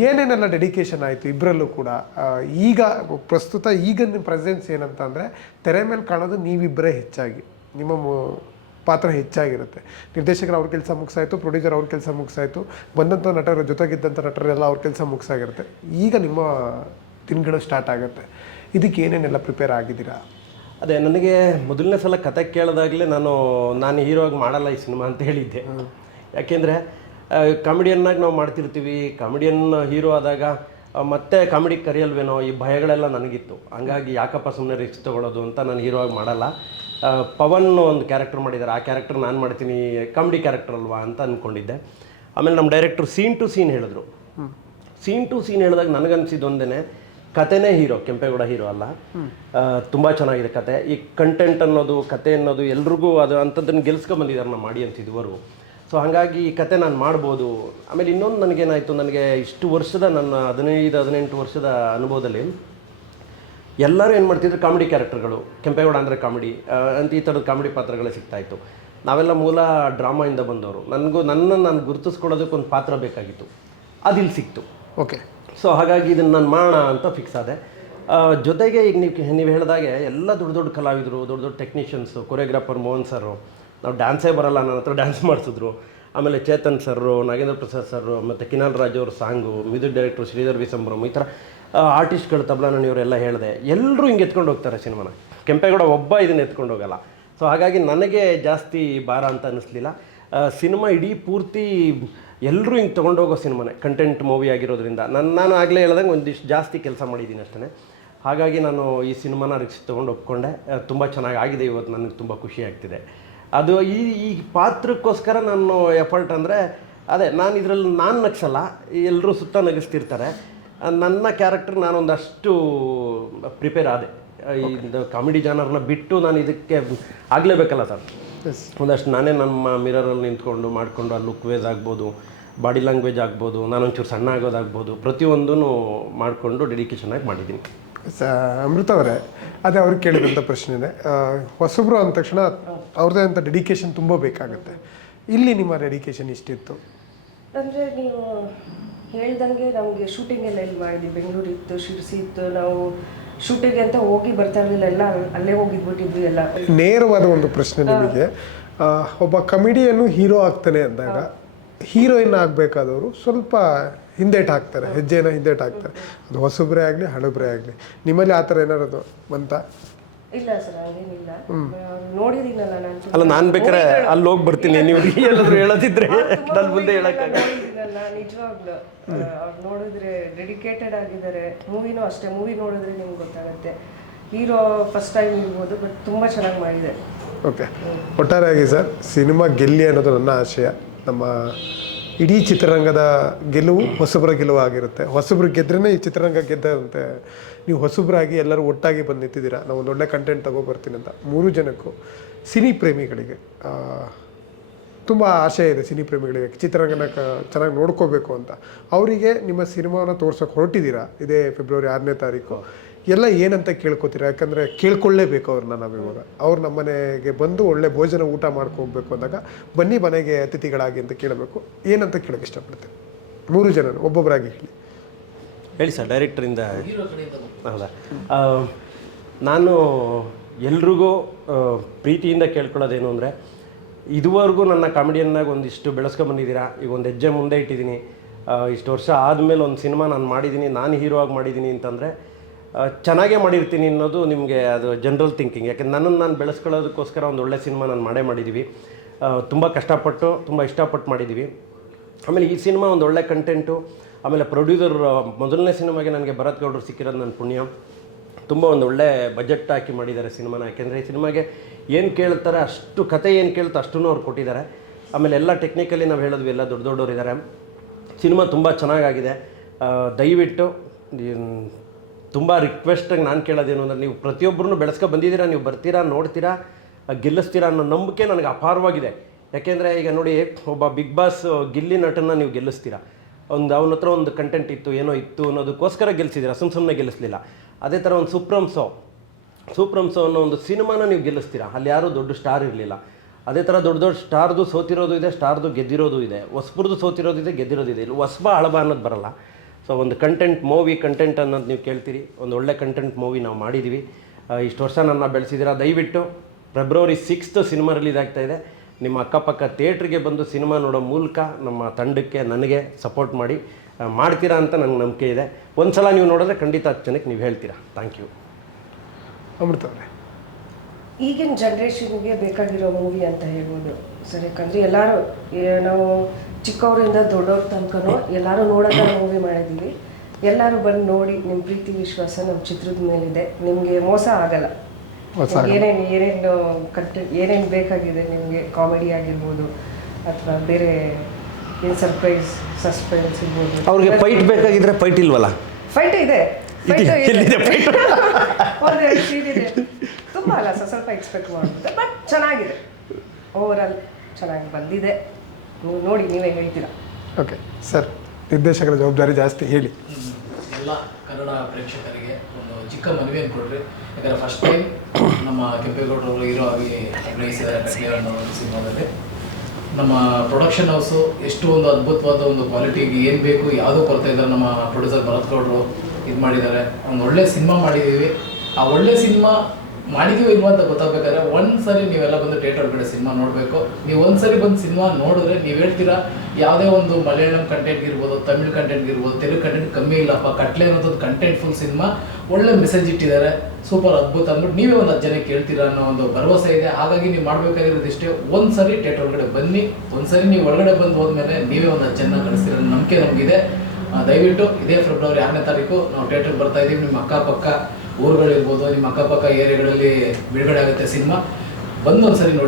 ಏನೇನೆಲ್ಲ ಡೆಡಿಕೇಶನ್ ಆಯಿತು ಇಬ್ಬರಲ್ಲೂ ಕೂಡ? ಈಗ ಪ್ರಸ್ತುತ ನಿಮ್ಮ ಪ್ರೆಸೆನ್ಸ್ ಏನಂತ ಅಂದರೆ, ತೆರೆ ಮೇಲೆ ಕಾಣೋದು ನೀವಿಬ್ಬರೇ ಹೆಚ್ಚಾಗಿ, ನಿಮ್ಮ ಪಾತ್ರ ಹೆಚ್ಚಾಗಿರುತ್ತೆ. ನಿರ್ದೇಶಕರು ಅವ್ರ ಕೆಲಸ ಮುಗಿಸಾಯಿತು, ಪ್ರೊಡ್ಯೂಸರ್ ಅವ್ರ ಕೆಲಸ ಮುಗಿಸಾಯಿತು, ಬಂದಂಥ ನಟರ ಜೊತೆಗಿದ್ದಂಥ ನಟರೆಲ್ಲ ಅವ್ರ ಕೆಲಸ ಮುಗಿಸಾಗಿರುತ್ತೆ. ಈಗ ನಿಮ್ಮ ದಿನಗಳು ಸ್ಟಾರ್ಟ್ ಆಗುತ್ತೆ. ಇದಕ್ಕೆ ಏನೇನೆಲ್ಲ ಪ್ರಿಪೇರ್ ಆಗಿದ್ದೀರಾ? ಅದೇ, ನನಗೆ ಮೊದಲನೇ ಸಲ ಕತೆ ಕೇಳಿದಾಗಲೇ ನಾನು ಹೀರೋ ಆಗಿ ಮಾಡಲ್ಲ ಈ ಸಿನಿಮಾ ಅಂತ ಹೇಳಿದ್ದೆ. ಯಾಕೆಂದರೆ ಕಾಮಿಡಿಯನ್ನಾಗಿ ನಾವು ಮಾಡ್ತಿರ್ತೀವಿ, ಕಾಮಿಡಿಯನ್ ಹೀರೋ ಆದಾಗ ಮತ್ತೆ ಕಾಮಿಡಿ ಕರೆಯಲ್ವೇನೋ ಈ ಭಯಗಳೆಲ್ಲ ನನಗಿತ್ತು. ಹಂಗಾಗಿ ಯಾಕಪ್ಪ ಸುಮ್ಮನೆ ರಿಸ್ಕ್ ತೊಗೊಳ್ಳೋದು ಅಂತ ನಾನು ಹೀರೋ ಆಗಿ ಮಾಡಲ್ಲ. ಪವನ್ ಒಂದು ಕ್ಯಾರೆಕ್ಟರ್ ಮಾಡಿದ್ದಾರೆ, ಆ ಕ್ಯಾರೆಕ್ಟರ್ ನಾನು ಮಾಡ್ತೀನಿ, ಕಾಮಿಡಿ ಕ್ಯಾರೆಕ್ಟರ್ ಅಲ್ವಾ ಅಂತ ಅಂದ್ಕೊಂಡಿದ್ದೆ. ಆಮೇಲೆ ನಮ್ಮ ಡೈರೆಕ್ಟ್ರು ಸೀನ್ ಟು ಸೀನ್ ಹೇಳಿದ್ರು. ಸೀನ್ ಟು ಸೀನ್ ಹೇಳಿದಾಗ ನನಗನ್ಸಿದ್ದು ಒಂದೇ, ಕತೆನೇ ಹೀರೋ, ಕೆಂಪೇಗೌಡ ಹೀರೋ ಅಲ್ಲ. ತುಂಬ ಚೆನ್ನಾಗಿದೆ ಕತೆ. ಈ ಕಂಟೆಂಟ್ ಅನ್ನೋದು, ಕತೆ ಅನ್ನೋದು ಎಲ್ರಿಗೂ ಅದು ಅಂಥದ್ದನ್ನು ಗೆಲ್ಸ್ಕೊಂಬಂದಿದ್ದಾರೆ ನಮ್ಮ ಆಡಿಯನ್ಸ್ ಇದುವರೆಗೂ. ಸೊ ಹಾಗಾಗಿ ಈ ಕತೆ ನಾನು ಮಾಡ್ಬೋದು. ಆಮೇಲೆ ಇನ್ನೊಂದು ನನಗೇನಾಯಿತು, ನನಗೆ ಇಷ್ಟು ವರ್ಷದ ನನ್ನ 15-18 ವರ್ಷದ ಅನುಭವದಲ್ಲಿ ಎಲ್ಲರೂ ಏನು ಮಾಡ್ತಿದ್ರು, ಕಾಮಿಡಿ ಕ್ಯಾರೆಕ್ಟರ್ಗಳು, ಕೆಂಪೇಗೌಡ ಅಂದರೆ ಕಾಮಿಡಿ ಅಂತ ಈ ಥರದ ಕಾಮಿಡಿ ಪಾತ್ರಗಳೇ ಸಿಗ್ತಾಯಿತ್ತು. ನಾವೆಲ್ಲ ಮೂಲ ಡ್ರಾಮಾಯಿಂದ ಬಂದವರು. ನಾನು ಗುರುತಿಸ್ಕೊಳ್ಳೋದಕ್ಕೆ ಒಂದು ಪಾತ್ರ ಬೇಕಾಗಿತ್ತು, ಅದಿಲ್ಲಿ ಸಿಕ್ತು. ಓಕೆ. ಸೊ ಹಾಗಾಗಿ ಇದನ್ನು ನಾನು ಮಾಡೋಣ ಅಂತ ಫಿಕ್ಸ್ ಆದೆ. ಜೊತೆಗೆ ಈಗ ನೀವು ಹೇಳಿದಾಗೆ ಎಲ್ಲ ದೊಡ್ಡ ದೊಡ್ಡ ಕಲಾವಿದರು, ದೊಡ್ಡ ದೊಡ್ಡ ಟೆಕ್ನಿಷಿಯನ್ಸು, ಕೊರಿಯೋಗ್ರಾಫರ್ ಮೋಹನ್ ಸರು, ನಾವು ಡ್ಯಾನ್ಸೇ ಬರಲ್ಲ, ನನ್ನ ಹತ್ರ ಡ್ಯಾನ್ಸ್ ಮಾಡಿಸಿದ್ರು. ಆಮೇಲೆ ಚೇತನ್ ಸರ್ರು, ನಾಗೇಂದ್ರ ಪ್ರಸಾದ್ ಸರ್ರು, ಮತ್ತು ಕಿನಾಲ್ ರಾಜ್ ಅವ್ರ ಸಾಂಗು, ಮ್ಯೂಸಿಕ್ ಡೈರೆಕ್ಟ್ರು ಶ್ರೀಧರ್ ವಿ ಸಂಭ್ರಮ್, ಈ ಥರ ಆರ್ಟಿಸ್ಟ್ಗಳು, ತಬ್ಲಾನಣಿ ಇವರೆಲ್ಲ ಹೇಳಿದೆ. ಎಲ್ಲರೂ ಹಿಂಗೆ ಎತ್ಕೊಂಡು ಹೋಗ್ತಾರೆ ಸಿನಿಮಾನ. ಕೆಂಪೇಗೌಡ ಒಬ್ಬ ಇದನ್ನು ಎತ್ಕೊಂಡು ಹೋಗಲ್ಲ. ಸೊ ಹಾಗಾಗಿ ನನಗೆ ಜಾಸ್ತಿ ಭಾರ ಅಂತ ಅನ್ನಿಸ್ಲಿಲ್ಲ. ಸಿನಿಮಾ ಇಡೀ ಪೂರ್ತಿ ಎಲ್ಲರೂ ಹಿಂಗೆ ತೊಗೊಂಡೋಗೋ ಸಿನಿಮಾನೇ, ಕಂಟೆಂಟ್ ಮೂವಿ ಆಗಿರೋದ್ರಿಂದ ನಾನು ಆಗಲೇ ಹೇಳ್ದಂಗೆ ಒಂದಿಷ್ಟು ಜಾಸ್ತಿ ಕೆಲಸ ಮಾಡಿದ್ದೀನಿ ಅಷ್ಟೇ. ಹಾಗಾಗಿ ನಾನು ಈ ಸಿನಿಮಾನ ರಿಸ್ಕ್ ತೊಗೊಂಡು ಒಪ್ಕೊಂಡೆ. ತುಂಬ ಚೆನ್ನಾಗಿ ಆಗಿದೆ. ಇವತ್ತು ನನಗೆ ತುಂಬ ಖುಷಿ ಆಗ್ತಿದೆ. ಅದು ಈ ಪಾತ್ರಕ್ಕೋಸ್ಕರ ನಾನು ಎಫರ್ಟ್ ಅಂದರೆ ಅದೇ, ನಾನು ಇದರಲ್ಲಿ ನಾನು ನಗಿಸಲ್ಲ, ಎಲ್ಲರೂ ಸುತ್ತ ನಗಿಸ್ತಿರ್ತಾರೆ. ನನ್ನ ಕ್ಯಾರೆಕ್ಟರ್ ನಾನೊಂದಷ್ಟು ಪ್ರಿಪೇರ್ ಆದೆ. ಇದು ಕಾಮಿಡಿ ಜಾನರ್ನ ಬಿಟ್ಟು ನಾನು ಇದಕ್ಕೆ ಆಗಲೇಬೇಕಲ್ಲ ಸರ್. ಒಂದಷ್ಟು ನಾನೇ ನಮ್ಮ ಮಿರರಲ್ಲಿ ನಿಂತ್ಕೊಂಡು ಮಾಡಿಕೊಂಡು, ಆ ಲುಕ್ ವೇಸ್ ಆಗ್ಬೋದು, ಬಾಡಿ ಲ್ಯಾಂಗ್ವೇಜ್ ಆಗ್ಬೋದು, ನಾನೊಂಚೂರು ಸಣ್ಣ ಆಗೋದಾಗ್ಬೋದು, ಪ್ರತಿಯೊಂದೂ ಮಾಡಿಕೊಂಡು ಡೆಡಿಕೇಶನಾಗಿ ಮಾಡಿದ್ದೀನಿ. ಅಮೃತ ಅವರೇ, ಅದೇ ಅವ್ರಿಗೆ ಕೇಳಿದಂಥ ಪ್ರಶ್ನೆನೇ. ಹೊಸಬ್ರು ಅಂದ ತಕ್ಷಣ ಅವ್ರದ್ದೇ ಅಂತ ಡೆಡಿಕೇಶನ್ ತುಂಬ ಬೇಕಾಗುತ್ತೆ. ಇಲ್ಲಿ ನಿಮ್ಮ ಡೆಡಿಕೇಶನ್ ಇಷ್ಟಿತ್ತು ಅಂದರೆ ನೀವು ಹೇಳ್ದಂಗೆ ನಮಗೆ ಶೂಟಿಂಗ್ ಎಲ್ಲ ಇಲ್ಲಿ ಮಾಡಿದ್ವಿ. ಬೆಂಗಳೂರು ಇತ್ತು, ಶಿರ್ಸಿ ಇತ್ತು. ನಾವು ಶೂಟಿಂಗ್ ಅಂತ ಹೋಗಿ ಬರ್ತಾ ಇರಲಿಲ್ಲ, ಎಲ್ಲ ಅಲ್ಲೇ ಹೋಗಿದ್ಬಿಟ್ಟಿದ್ವಿ ಎಲ್ಲ. ನೇರವಾದ ಒಂದು ಪ್ರಶ್ನೆ ನಿಮಗೆ. ಒಬ್ಬ ಕಮಿಡಿಯನ್ನು ಹೀರೋ ಆಗ್ತಾನೆ ಅಂದಾಗ ಹೀರೋಯಿನ್ ಆಗಬೇಕಾದವರು ಸ್ವಲ್ಪ ಹಿಂದೇಟು ಹಾಕ್ತಾರೆ, ಹೆಜ್ಜೆನ ಹಿಂದೇಟು ಹಾಕ್ತಾರೆ. ಅದು ಹೊಸಬ್ರೇ ಆಗಲಿ ಹಳಬ್ರೇ ಆಗಲಿ. ನಿಮ್ಮಲ್ಲಿ ಆ ಥರ ಏನಾರು ಬಂತ? ಇಲ್ಲ ಸರ್, ಹಂಗೇನಿಲ್ಲ. ನೋಡಿದ್ದೀನಲ್ಲ ನಾನು. ಅಲ್ಲ, ನಾನು ಬೇಕಾದ್ರೆ ಅಲ್ಲಿ ಹೋಗಿ ಬರ್ತೀನಿ, ನೀವು ಎಲ್ಲಾದರೂ ಹೇಳೋದಿದ್ರೆ ನನ್ನ ಮುಂದೆ ಹೇಳೋಕ್ಕಾಗಲ್ಲ. ನಿಜವಾಗ್ಲು ಅವ್ರು ನೋಡಿದ್ರೆ ಡೆಡಿಕೇಟೆಡ್ ಆಗಿದ್ದಾರೆ. ಮೂವಿನೂ ಅಷ್ಟೇ, ಮೂವಿ ನೋಡಿದ್ರೆ ನಿಮ್ಗೆ ಗೊತ್ತಾಗುತ್ತೆ. ಹೀರೋ ಫಸ್ಟ್ ಟೈಮ್ ಇರ್ಬೋದು, ಬಟ್ ತುಂಬ ಚೆನ್ನಾಗಿ ಮಾಡಿದೆ. ಓಕೆ. ಒಟ್ಟಾರೆಯಾಗಿ ಸರ್, ಸಿನಿಮಾ ಗೆಲ್ಲಿ ಅನ್ನೋದು ನನ್ನ ಆಶಯ. ನಮ್ಮ ಇಡೀ ಚಿತ್ರರಂಗದ ಗೆಲುವು ಹೊಸಬ್ರ ಗೆಲುವು ಆಗಿರುತ್ತೆ. ಹೊಸಬ್ರು ಗೆದ್ರೇ ಈ ಚಿತ್ರರಂಗ ಗೆದ್ದಂತೆ. ನೀವು ಹೊಸಬ್ರಾಗಿ ಎಲ್ಲರೂ ಒಟ್ಟಾಗಿ ಬಂದು ನಿಂತಿದ್ದೀರಾ. ನಾವು ಒಂದು ಒಳ್ಳೆ ಕಂಟೆಂಟ್ ತೊಗೊಬರ್ತೀನಿ ಅಂತ 3 ಜನಕ್ಕೂ, ಸಿನಿ ಪ್ರೇಮಿಗಳಿಗೆ ತುಂಬ ಆಶೆ ಇದೆ. ಸಿನಿ ಪ್ರೇಮಿಗಳಿಗೆ ಚಿತ್ರರಂಗನ ಚೆನ್ನಾಗಿ ನೋಡ್ಕೋಬೇಕು ಅಂತ. ಅವರಿಗೆ ನಿಮ್ಮ ಸಿನಿಮಾವನ್ನು ತೋರ್ಸೋಕೆ ಹೊರಟಿದ್ದೀರಾ. ಇದೇ ಫೆಬ್ರವರಿ 6ನೇ ತಾರೀಕು. ಎಲ್ಲ ಏನಂತ ಕೇಳ್ಕೊತೀರಾ? ಯಾಕಂದರೆ ಕೇಳ್ಕೊಳ್ಳೇಬೇಕು ಅವ್ರನ್ನ. ನಾವಿವಾಗ ಅವ್ರು ನಮ್ಮ ಮನೆಗೆ ಬಂದು ಒಳ್ಳೆ ಭೋಜನ ಊಟ ಮಾಡ್ಕೋಬೇಕು ಅಂದಾಗ ಬನ್ನಿ ಮನೆಗೆ ಅತಿಥಿಗಳಾಗಿ ಅಂತ ಕೇಳಬೇಕು. ಏನಂತ ಕೇಳೋಕ್ಕೆ ಇಷ್ಟಪಡ್ತೀನಿ? 3 ಜನ ಒಬ್ಬೊಬ್ಬರಾಗಿ ಹೇಳಿ ಸರ್. ಡೈರೆಕ್ಟ್ರಿಂದ. ಹೌದಾ? ನಾನು ಎಲ್ರಿಗೂ ಪ್ರೀತಿಯಿಂದ ಕೇಳ್ಕೊಳ್ಳೋದೇನು ಅಂದರೆ, ಇದುವರೆಗೂ ನನ್ನ ಕಾಮಿಡಿಯನ್ನಾಗಿ ಒಂದಿಷ್ಟು ಬೆಳೆಸ್ಕೊಂಬಂದಿದ್ದೀರಾ. ಈಗ ಒಂದು ಹೆಜ್ಜೆ ಮುಂದೆ ಇಟ್ಟಿದ್ದೀನಿ. ಇಷ್ಟು ವರ್ಷ ಆದಮೇಲೆ ಒಂದು ಸಿನಿಮಾ ನಾನು ಮಾಡಿದ್ದೀನಿ, ನಾನು ಹೀರೋ ಆಗಿ ಮಾಡಿದ್ದೀನಿ ಅಂತಂದರೆ ಚೆನ್ನಾಗೇ ಮಾಡಿರ್ತೀನಿ ಅನ್ನೋದು ನಿಮಗೆ ಅದು ಜನರಲ್ ಥಿಂಕಿಂಗ್. ಯಾಕೆಂದ್ರೆ ನನ್ನನ್ನು ನಾನು ಬೆಳೆಸ್ಕೊಳ್ಳೋದಕ್ಕೋಸ್ಕರ ಒಂದು ಒಳ್ಳೆ ಸಿನಿಮಾ ನಾನು ಮಾಡಿದ್ದೀವಿ. ತುಂಬ ಕಷ್ಟಪಟ್ಟು, ತುಂಬ ಇಷ್ಟಪಟ್ಟು ಮಾಡಿದ್ದೀವಿ. ಆಮೇಲೆ ಈ ಸಿನಿಮಾ ಒಂದು ಒಳ್ಳೆ ಕಂಟೆಂಟು. ಆಮೇಲೆ ಪ್ರೊಡ್ಯೂಸರ್ ಮೊದಲನೇ ಸಿನಿಮಾಗೆ ನನಗೆ ಭರತ್ ಗೌಡ್ರು ಸಿಕ್ಕಿರೋದು ನನ್ನ ಪುಣ್ಯ. ತುಂಬ ಒಂದು ಒಳ್ಳೆ ಬಜೆಟ್ ಹಾಕಿ ಮಾಡಿದ್ದಾರೆ ಸಿನಿಮಾನ. ಯಾಕೆಂದರೆ ಈ ಸಿನಿಮಾಗೆ ಏನು ಕೇಳ್ತಾರೆ ಅಷ್ಟು, ಕತೆ ಏನು ಕೇಳ್ತಾ ಅಷ್ಟೂ ಅವ್ರು ಕೊಟ್ಟಿದ್ದಾರೆ. ಆಮೇಲೆ ಎಲ್ಲ ಟೆಕ್ನಿಕಲಿ ನಾವು ಹೇಳಿದ್ವಿ, ಎಲ್ಲ ದೊಡ್ಡವರು ಇದ್ದಾರೆ. ಸಿನಿಮಾ ತುಂಬ ಚೆನ್ನಾಗಾಗಿದೆ. ದಯವಿಟ್ಟು ತುಂಬ ರಿಕ್ವೆಸ್ಟಾಗಿ ನಾನು ಕೇಳೋದೇನು ಅಂದರೆ, ನೀವು ಪ್ರತಿಯೊಬ್ಬರನ್ನು ಬೆಳೆಸ್ಕೊ ಬಂದಿದ್ದೀರಾ, ನೀವು ಬರ್ತೀರಾ, ನೋಡ್ತೀರಾ, ಗೆಲ್ಲಿಸ್ತೀರಾ ಅನ್ನೋ ನಂಬಿಕೆ ನನಗೆ ಅಪಾರವಾಗಿದೆ. ಯಾಕೆಂದರೆ ಈಗ ನೋಡಿ, ಒಬ್ಬ ಬಿಗ್ ಬಾಸ್ ಗಿಲ್ಲಿ ನಟನ್ನ ನೀವು ಗೆಲ್ಲಿಸ್ತೀರಾ. ಅವನ ಹತ್ರ ಒಂದು ಕಂಟೆಂಟ್ ಇತ್ತು, ಏನೋ ಇತ್ತು ಅನ್ನೋದಕ್ಕೋಸ್ಕರ ಗೆಲ್ಲಿಸಿದ್ದೀರಾ, ಸುಮ್ಮನೆ ಗೆಲ್ಲಿಸಲಿಲ್ಲ. ಅದೇ ಥರ ಒಂದು ಸೂಪ್ರಮ್ ಸೋ ಅನ್ನೋ ಒಂದು ಸಿನಿಮಾನ ನೀವು ಗೆಲ್ಲಿಸ್ತೀರಾ. ಅಲ್ಲಿ ಯಾರೂ ದೊಡ್ಡ ಸ್ಟಾರ್ ಇರಲಿಲ್ಲ. ಅದೇ ಥರ ದೊಡ್ಡ ಸ್ಟಾರ್ದು ಸೋತಿರೋದು ಇದೆ, ಸ್ಟಾರ್ದು ಗೆದ್ದಿರೋದು ಇದೆ, ಹೊಸಬ್ರದ್ದು ಸೋತಿರೋದಿದೆ, ಗೆದ್ದಿರೋದಿದೆ. ಇಲ್ಲಿ ಹೊಸಬ ಹಳಬ ಅನ್ನೋದು ಬರಲ್ಲ. ಸೊ ಒಂದು ಕಂಟೆಂಟ್ ಅನ್ನೋದು ನೀವು ಕೇಳ್ತೀರಿ. ಒಂದು ಒಳ್ಳೆ ಕಂಟೆಂಟ್ ಮೂವಿ ನಾವು ಮಾಡಿದ್ದೀವಿ. ಇಷ್ಟು ವರ್ಷ ನನ್ನ ಬೆಳೆಸಿದ್ದೀರಾ. ದಯವಿಟ್ಟು ಫೆಬ್ರವರಿ 6th ಸಿನಿಮಾ ರಿಲೀಸ್ ಆಗ್ತಾಯಿದೆ. ನಿಮ್ಮ ಅಕ್ಕಪಕ್ಕ ಥಿಯೇಟ್ರಿಗೆ ಬಂದು ಸಿನಿಮಾ ನೋಡೋ ಮೂಲಕ ನಮ್ಮ ತಂಡಕ್ಕೆ, ನನಗೆ ಸಪೋರ್ಟ್ ಮಾಡ್ತೀರಾ ಅಂತ ನನಗೆ ನಂಬಿಕೆ ಇದೆ. ಒಂದು ಸಲ ನೀವು ನೋಡಿದ್ರೆ ಖಂಡಿತ 10 ಜನಕ್ಕೆ ನೀವು ಹೇಳ್ತೀರಾ. Thank you. ಅಮೃತ ಅವರೇ, ಈಗಿನ ಜನ್ರೇಷನ್ಗೆ ಬೇಕಾಗಿರೋ ಮೂವಿ ಅಂತ ಹೇಳ್ಬೋದು ಸರ್. ಯಾಕಂದರೆ ಎಲ್ಲರೂ ನಾವು ಚಿಕ್ಕವರಿಂದ ದೊಡ್ಡವ್ರ ತನಕನೂ ಎಲ್ಲರೂ ನೋಡೋದ ಮೂವಿ ಮಾಡಿದ್ದೀವಿ. ಎಲ್ಲರೂ ಬಂದು ನೋಡಿ ನಿಮ್ಮ ಪ್ರೀತಿ ವಿಶ್ವಾಸ ನಮ್ಮ ಚಿತ್ರದ ಮೇಲಿದೆ. ನಿಮಗೆ ಮೋಸ ಆಗಲ್ಲ. ಏನೇನು ಕಂಟೆಂಟ್ ಏನೇನು ಬೇಕಾಗಿದೆ ನಿಮಗೆ, ಕಾಮಿಡಿ ಆಗಿರ್ಬೋದು ಅಥವಾ ಬೇರೆ ಏನು ಸರ್ಪ್ರೈಸ್ ಸಸ್ಪೆನ್ಸ್ ಇರ್ಬೋದು. ಅವ್ರಿಗೆ ಫೈಟ್ ಬೇಕಾಗಿದ್ರೆ ಫೈಟ್ ಇಲ್ವಲ್ಲ? ಫೈಟ್ ಇದೆ, ಎಲ್ಲಿದೆ fight? ಒಂದು ಸೀನ್ ಇದೆ. ತುಂಬ ಅಲ್ಲ, ಸ್ವಲ್ಪ ಎಕ್ಸ್ಪೆಕ್ಟ್ ಮಾಡ್ಬೋದು, ಬಟ್ ಚೆನ್ನಾಗಿದೆ. ಓವರಾಲ್ ಚೆನ್ನಾಗಿ ಬಂದಿದೆ. ನೀವು ನೋಡಿ ನೀವೇ ಹೇಳ್ತೀರಾ. ಓಕೆ ಸರ್, ನಿರ್ದೇಶಕರ ಜವಾಬ್ದಾರಿ ಜಾಸ್ತಿ, ಹೇಳಿ. ಎಲ್ಲ ಕನ್ನಡ ಪ್ರೇಕ್ಷಕರಿಗೆ ಒಂದು ಚಿಕ್ಕ ಮನವಿಯನ್ನು ಕೊಡ್ರಿ. ಯಾಕಂದರೆ ಫಸ್ಟ್ ಟೈಮ್ ನಮ್ಮ ಕೆಂಪೇಗೌಡರು ಹೀರೋ ಆಗಿ ಅಭಿನಯಿಸಿದ್ದಾರೆ ಕಟ್ಲೆ ಅನ್ನೋ ಒಂದು ಸಿನಿಮಾದಲ್ಲಿ. ನಮ್ಮ ಪ್ರೊಡಕ್ಷನ್ ಹೌಸು ಎಷ್ಟು ಒಂದು ಅದ್ಭುತವಾದ ಒಂದು ಕ್ವಾಲಿಟಿಗೆ ಏನು ಬೇಕು ಯಾವುದೋ ಕೊರತೆ ಇದ್ದಾರೆ. ನಮ್ಮ ಪ್ರೊಡ್ಯೂಸರ್ ಭರತ್ ಗೌಡರು ಇದು ಮಾಡಿದ್ದಾರೆ. ಒಂದು ಒಳ್ಳೆ ಸಿನಿಮಾ ಮಾಡಿದ್ದೀವಿ. ಆ ಒಳ್ಳೆ ಸಿನಿಮಾ ಮಾಡಿದೀವಿ ಇಲ್ವಾ ಅಂತ ಗೊತ್ತಾಗಬೇಕಾದ್ರೆ ಒಂದ್ಸರಿ ನೀವೆಲ್ಲ ಬಂದು ಥಿಯೇಟರ್ ಒಳಗಡೆ ಸಿನಿಮಾ ನೋಡಬೇಕು. ನೀವು ಒಂದ್ಸರಿ ಬಂದು ಸಿನಿಮಾ ನೋಡಿದ್ರೆ ನೀವು ಹೇಳ್ತೀರಾ ಯಾವುದೇ ಒಂದು ಮಲಯಾಳಂ ಕಂಟೆಂಟ್ ಇರ್ಬೋದು, ತಮಿಳ್ ಕಂಟೆಂಟ್ ಇರ್ಬೋದು, ತೆಲುಗು ಕಂಟೆಂಟ್ ಕಮ್ಮಿ ಇಲ್ಲಪ್ಪ, ಕಟ್ಲೆ ಅನ್ನೋದು ಕಂಟೆಂಟ್ ಫುಲ್ ಸಿನಿಮಾ, ಒಳ್ಳೆ ಮೆಸೇಜ್ ಇಟ್ಟಿದ್ದಾರೆ, ಸೂಪರ್ ಅದ್ಭುತ ಅಂದ್ಬಿಟ್ಟು ನೀವೇ ಒಂದು 10 ಜನಕ್ಕೆ ಕೇಳ್ತೀರಾ ಅನ್ನೋ ಒಂದು ಭರವಸೆ ಇದೆ. ಹಾಗಾಗಿ ನೀವು ಮಾಡಬೇಕಾಗಿರೋದು ಇಷ್ಟೇ, ಒಂದ್ಸರಿ ಥಿಯೇಟರ್ ಒಳಗಡೆ ಬನ್ನಿ. ಒಂದ್ಸರಿ ನೀವು ಒಳಗಡೆ ಬಂದು ಹೋದ್ಮೇಲೆ ನೀವೇ ಒಂದು 10 ಜನ ಕಳಿಸ್ತೀರ ಅನ್ನೋ ನಂಬಿಕೆ ನಮಗಿದೆ. ದಯವಿಟ್ಟು ಇದೇ ಫೆಬ್ರವರಿ 6ನೇ ತಾರೀಕು ನಾವು ಥಿಯೇಟರ್ಗೆ ಬರ್ತಾ ಇದ್ದೀವಿ. ನಿಮ್ಮ ಅಕ್ಕಪಕ್ಕ ಊರುಗಳಿರ್ಬೋದು, ನಿಮ್ಮ ಅಕ್ಕಪಕ್ಕ ಏರಿಯಾಗಳಲ್ಲಿ ಬಿಡುಗಡೆ ಆಗುತ್ತೆ ಸಿನಿಮಾ. ಬಂದು ಒಂದ್ಸರಿ ನೋಡಿ.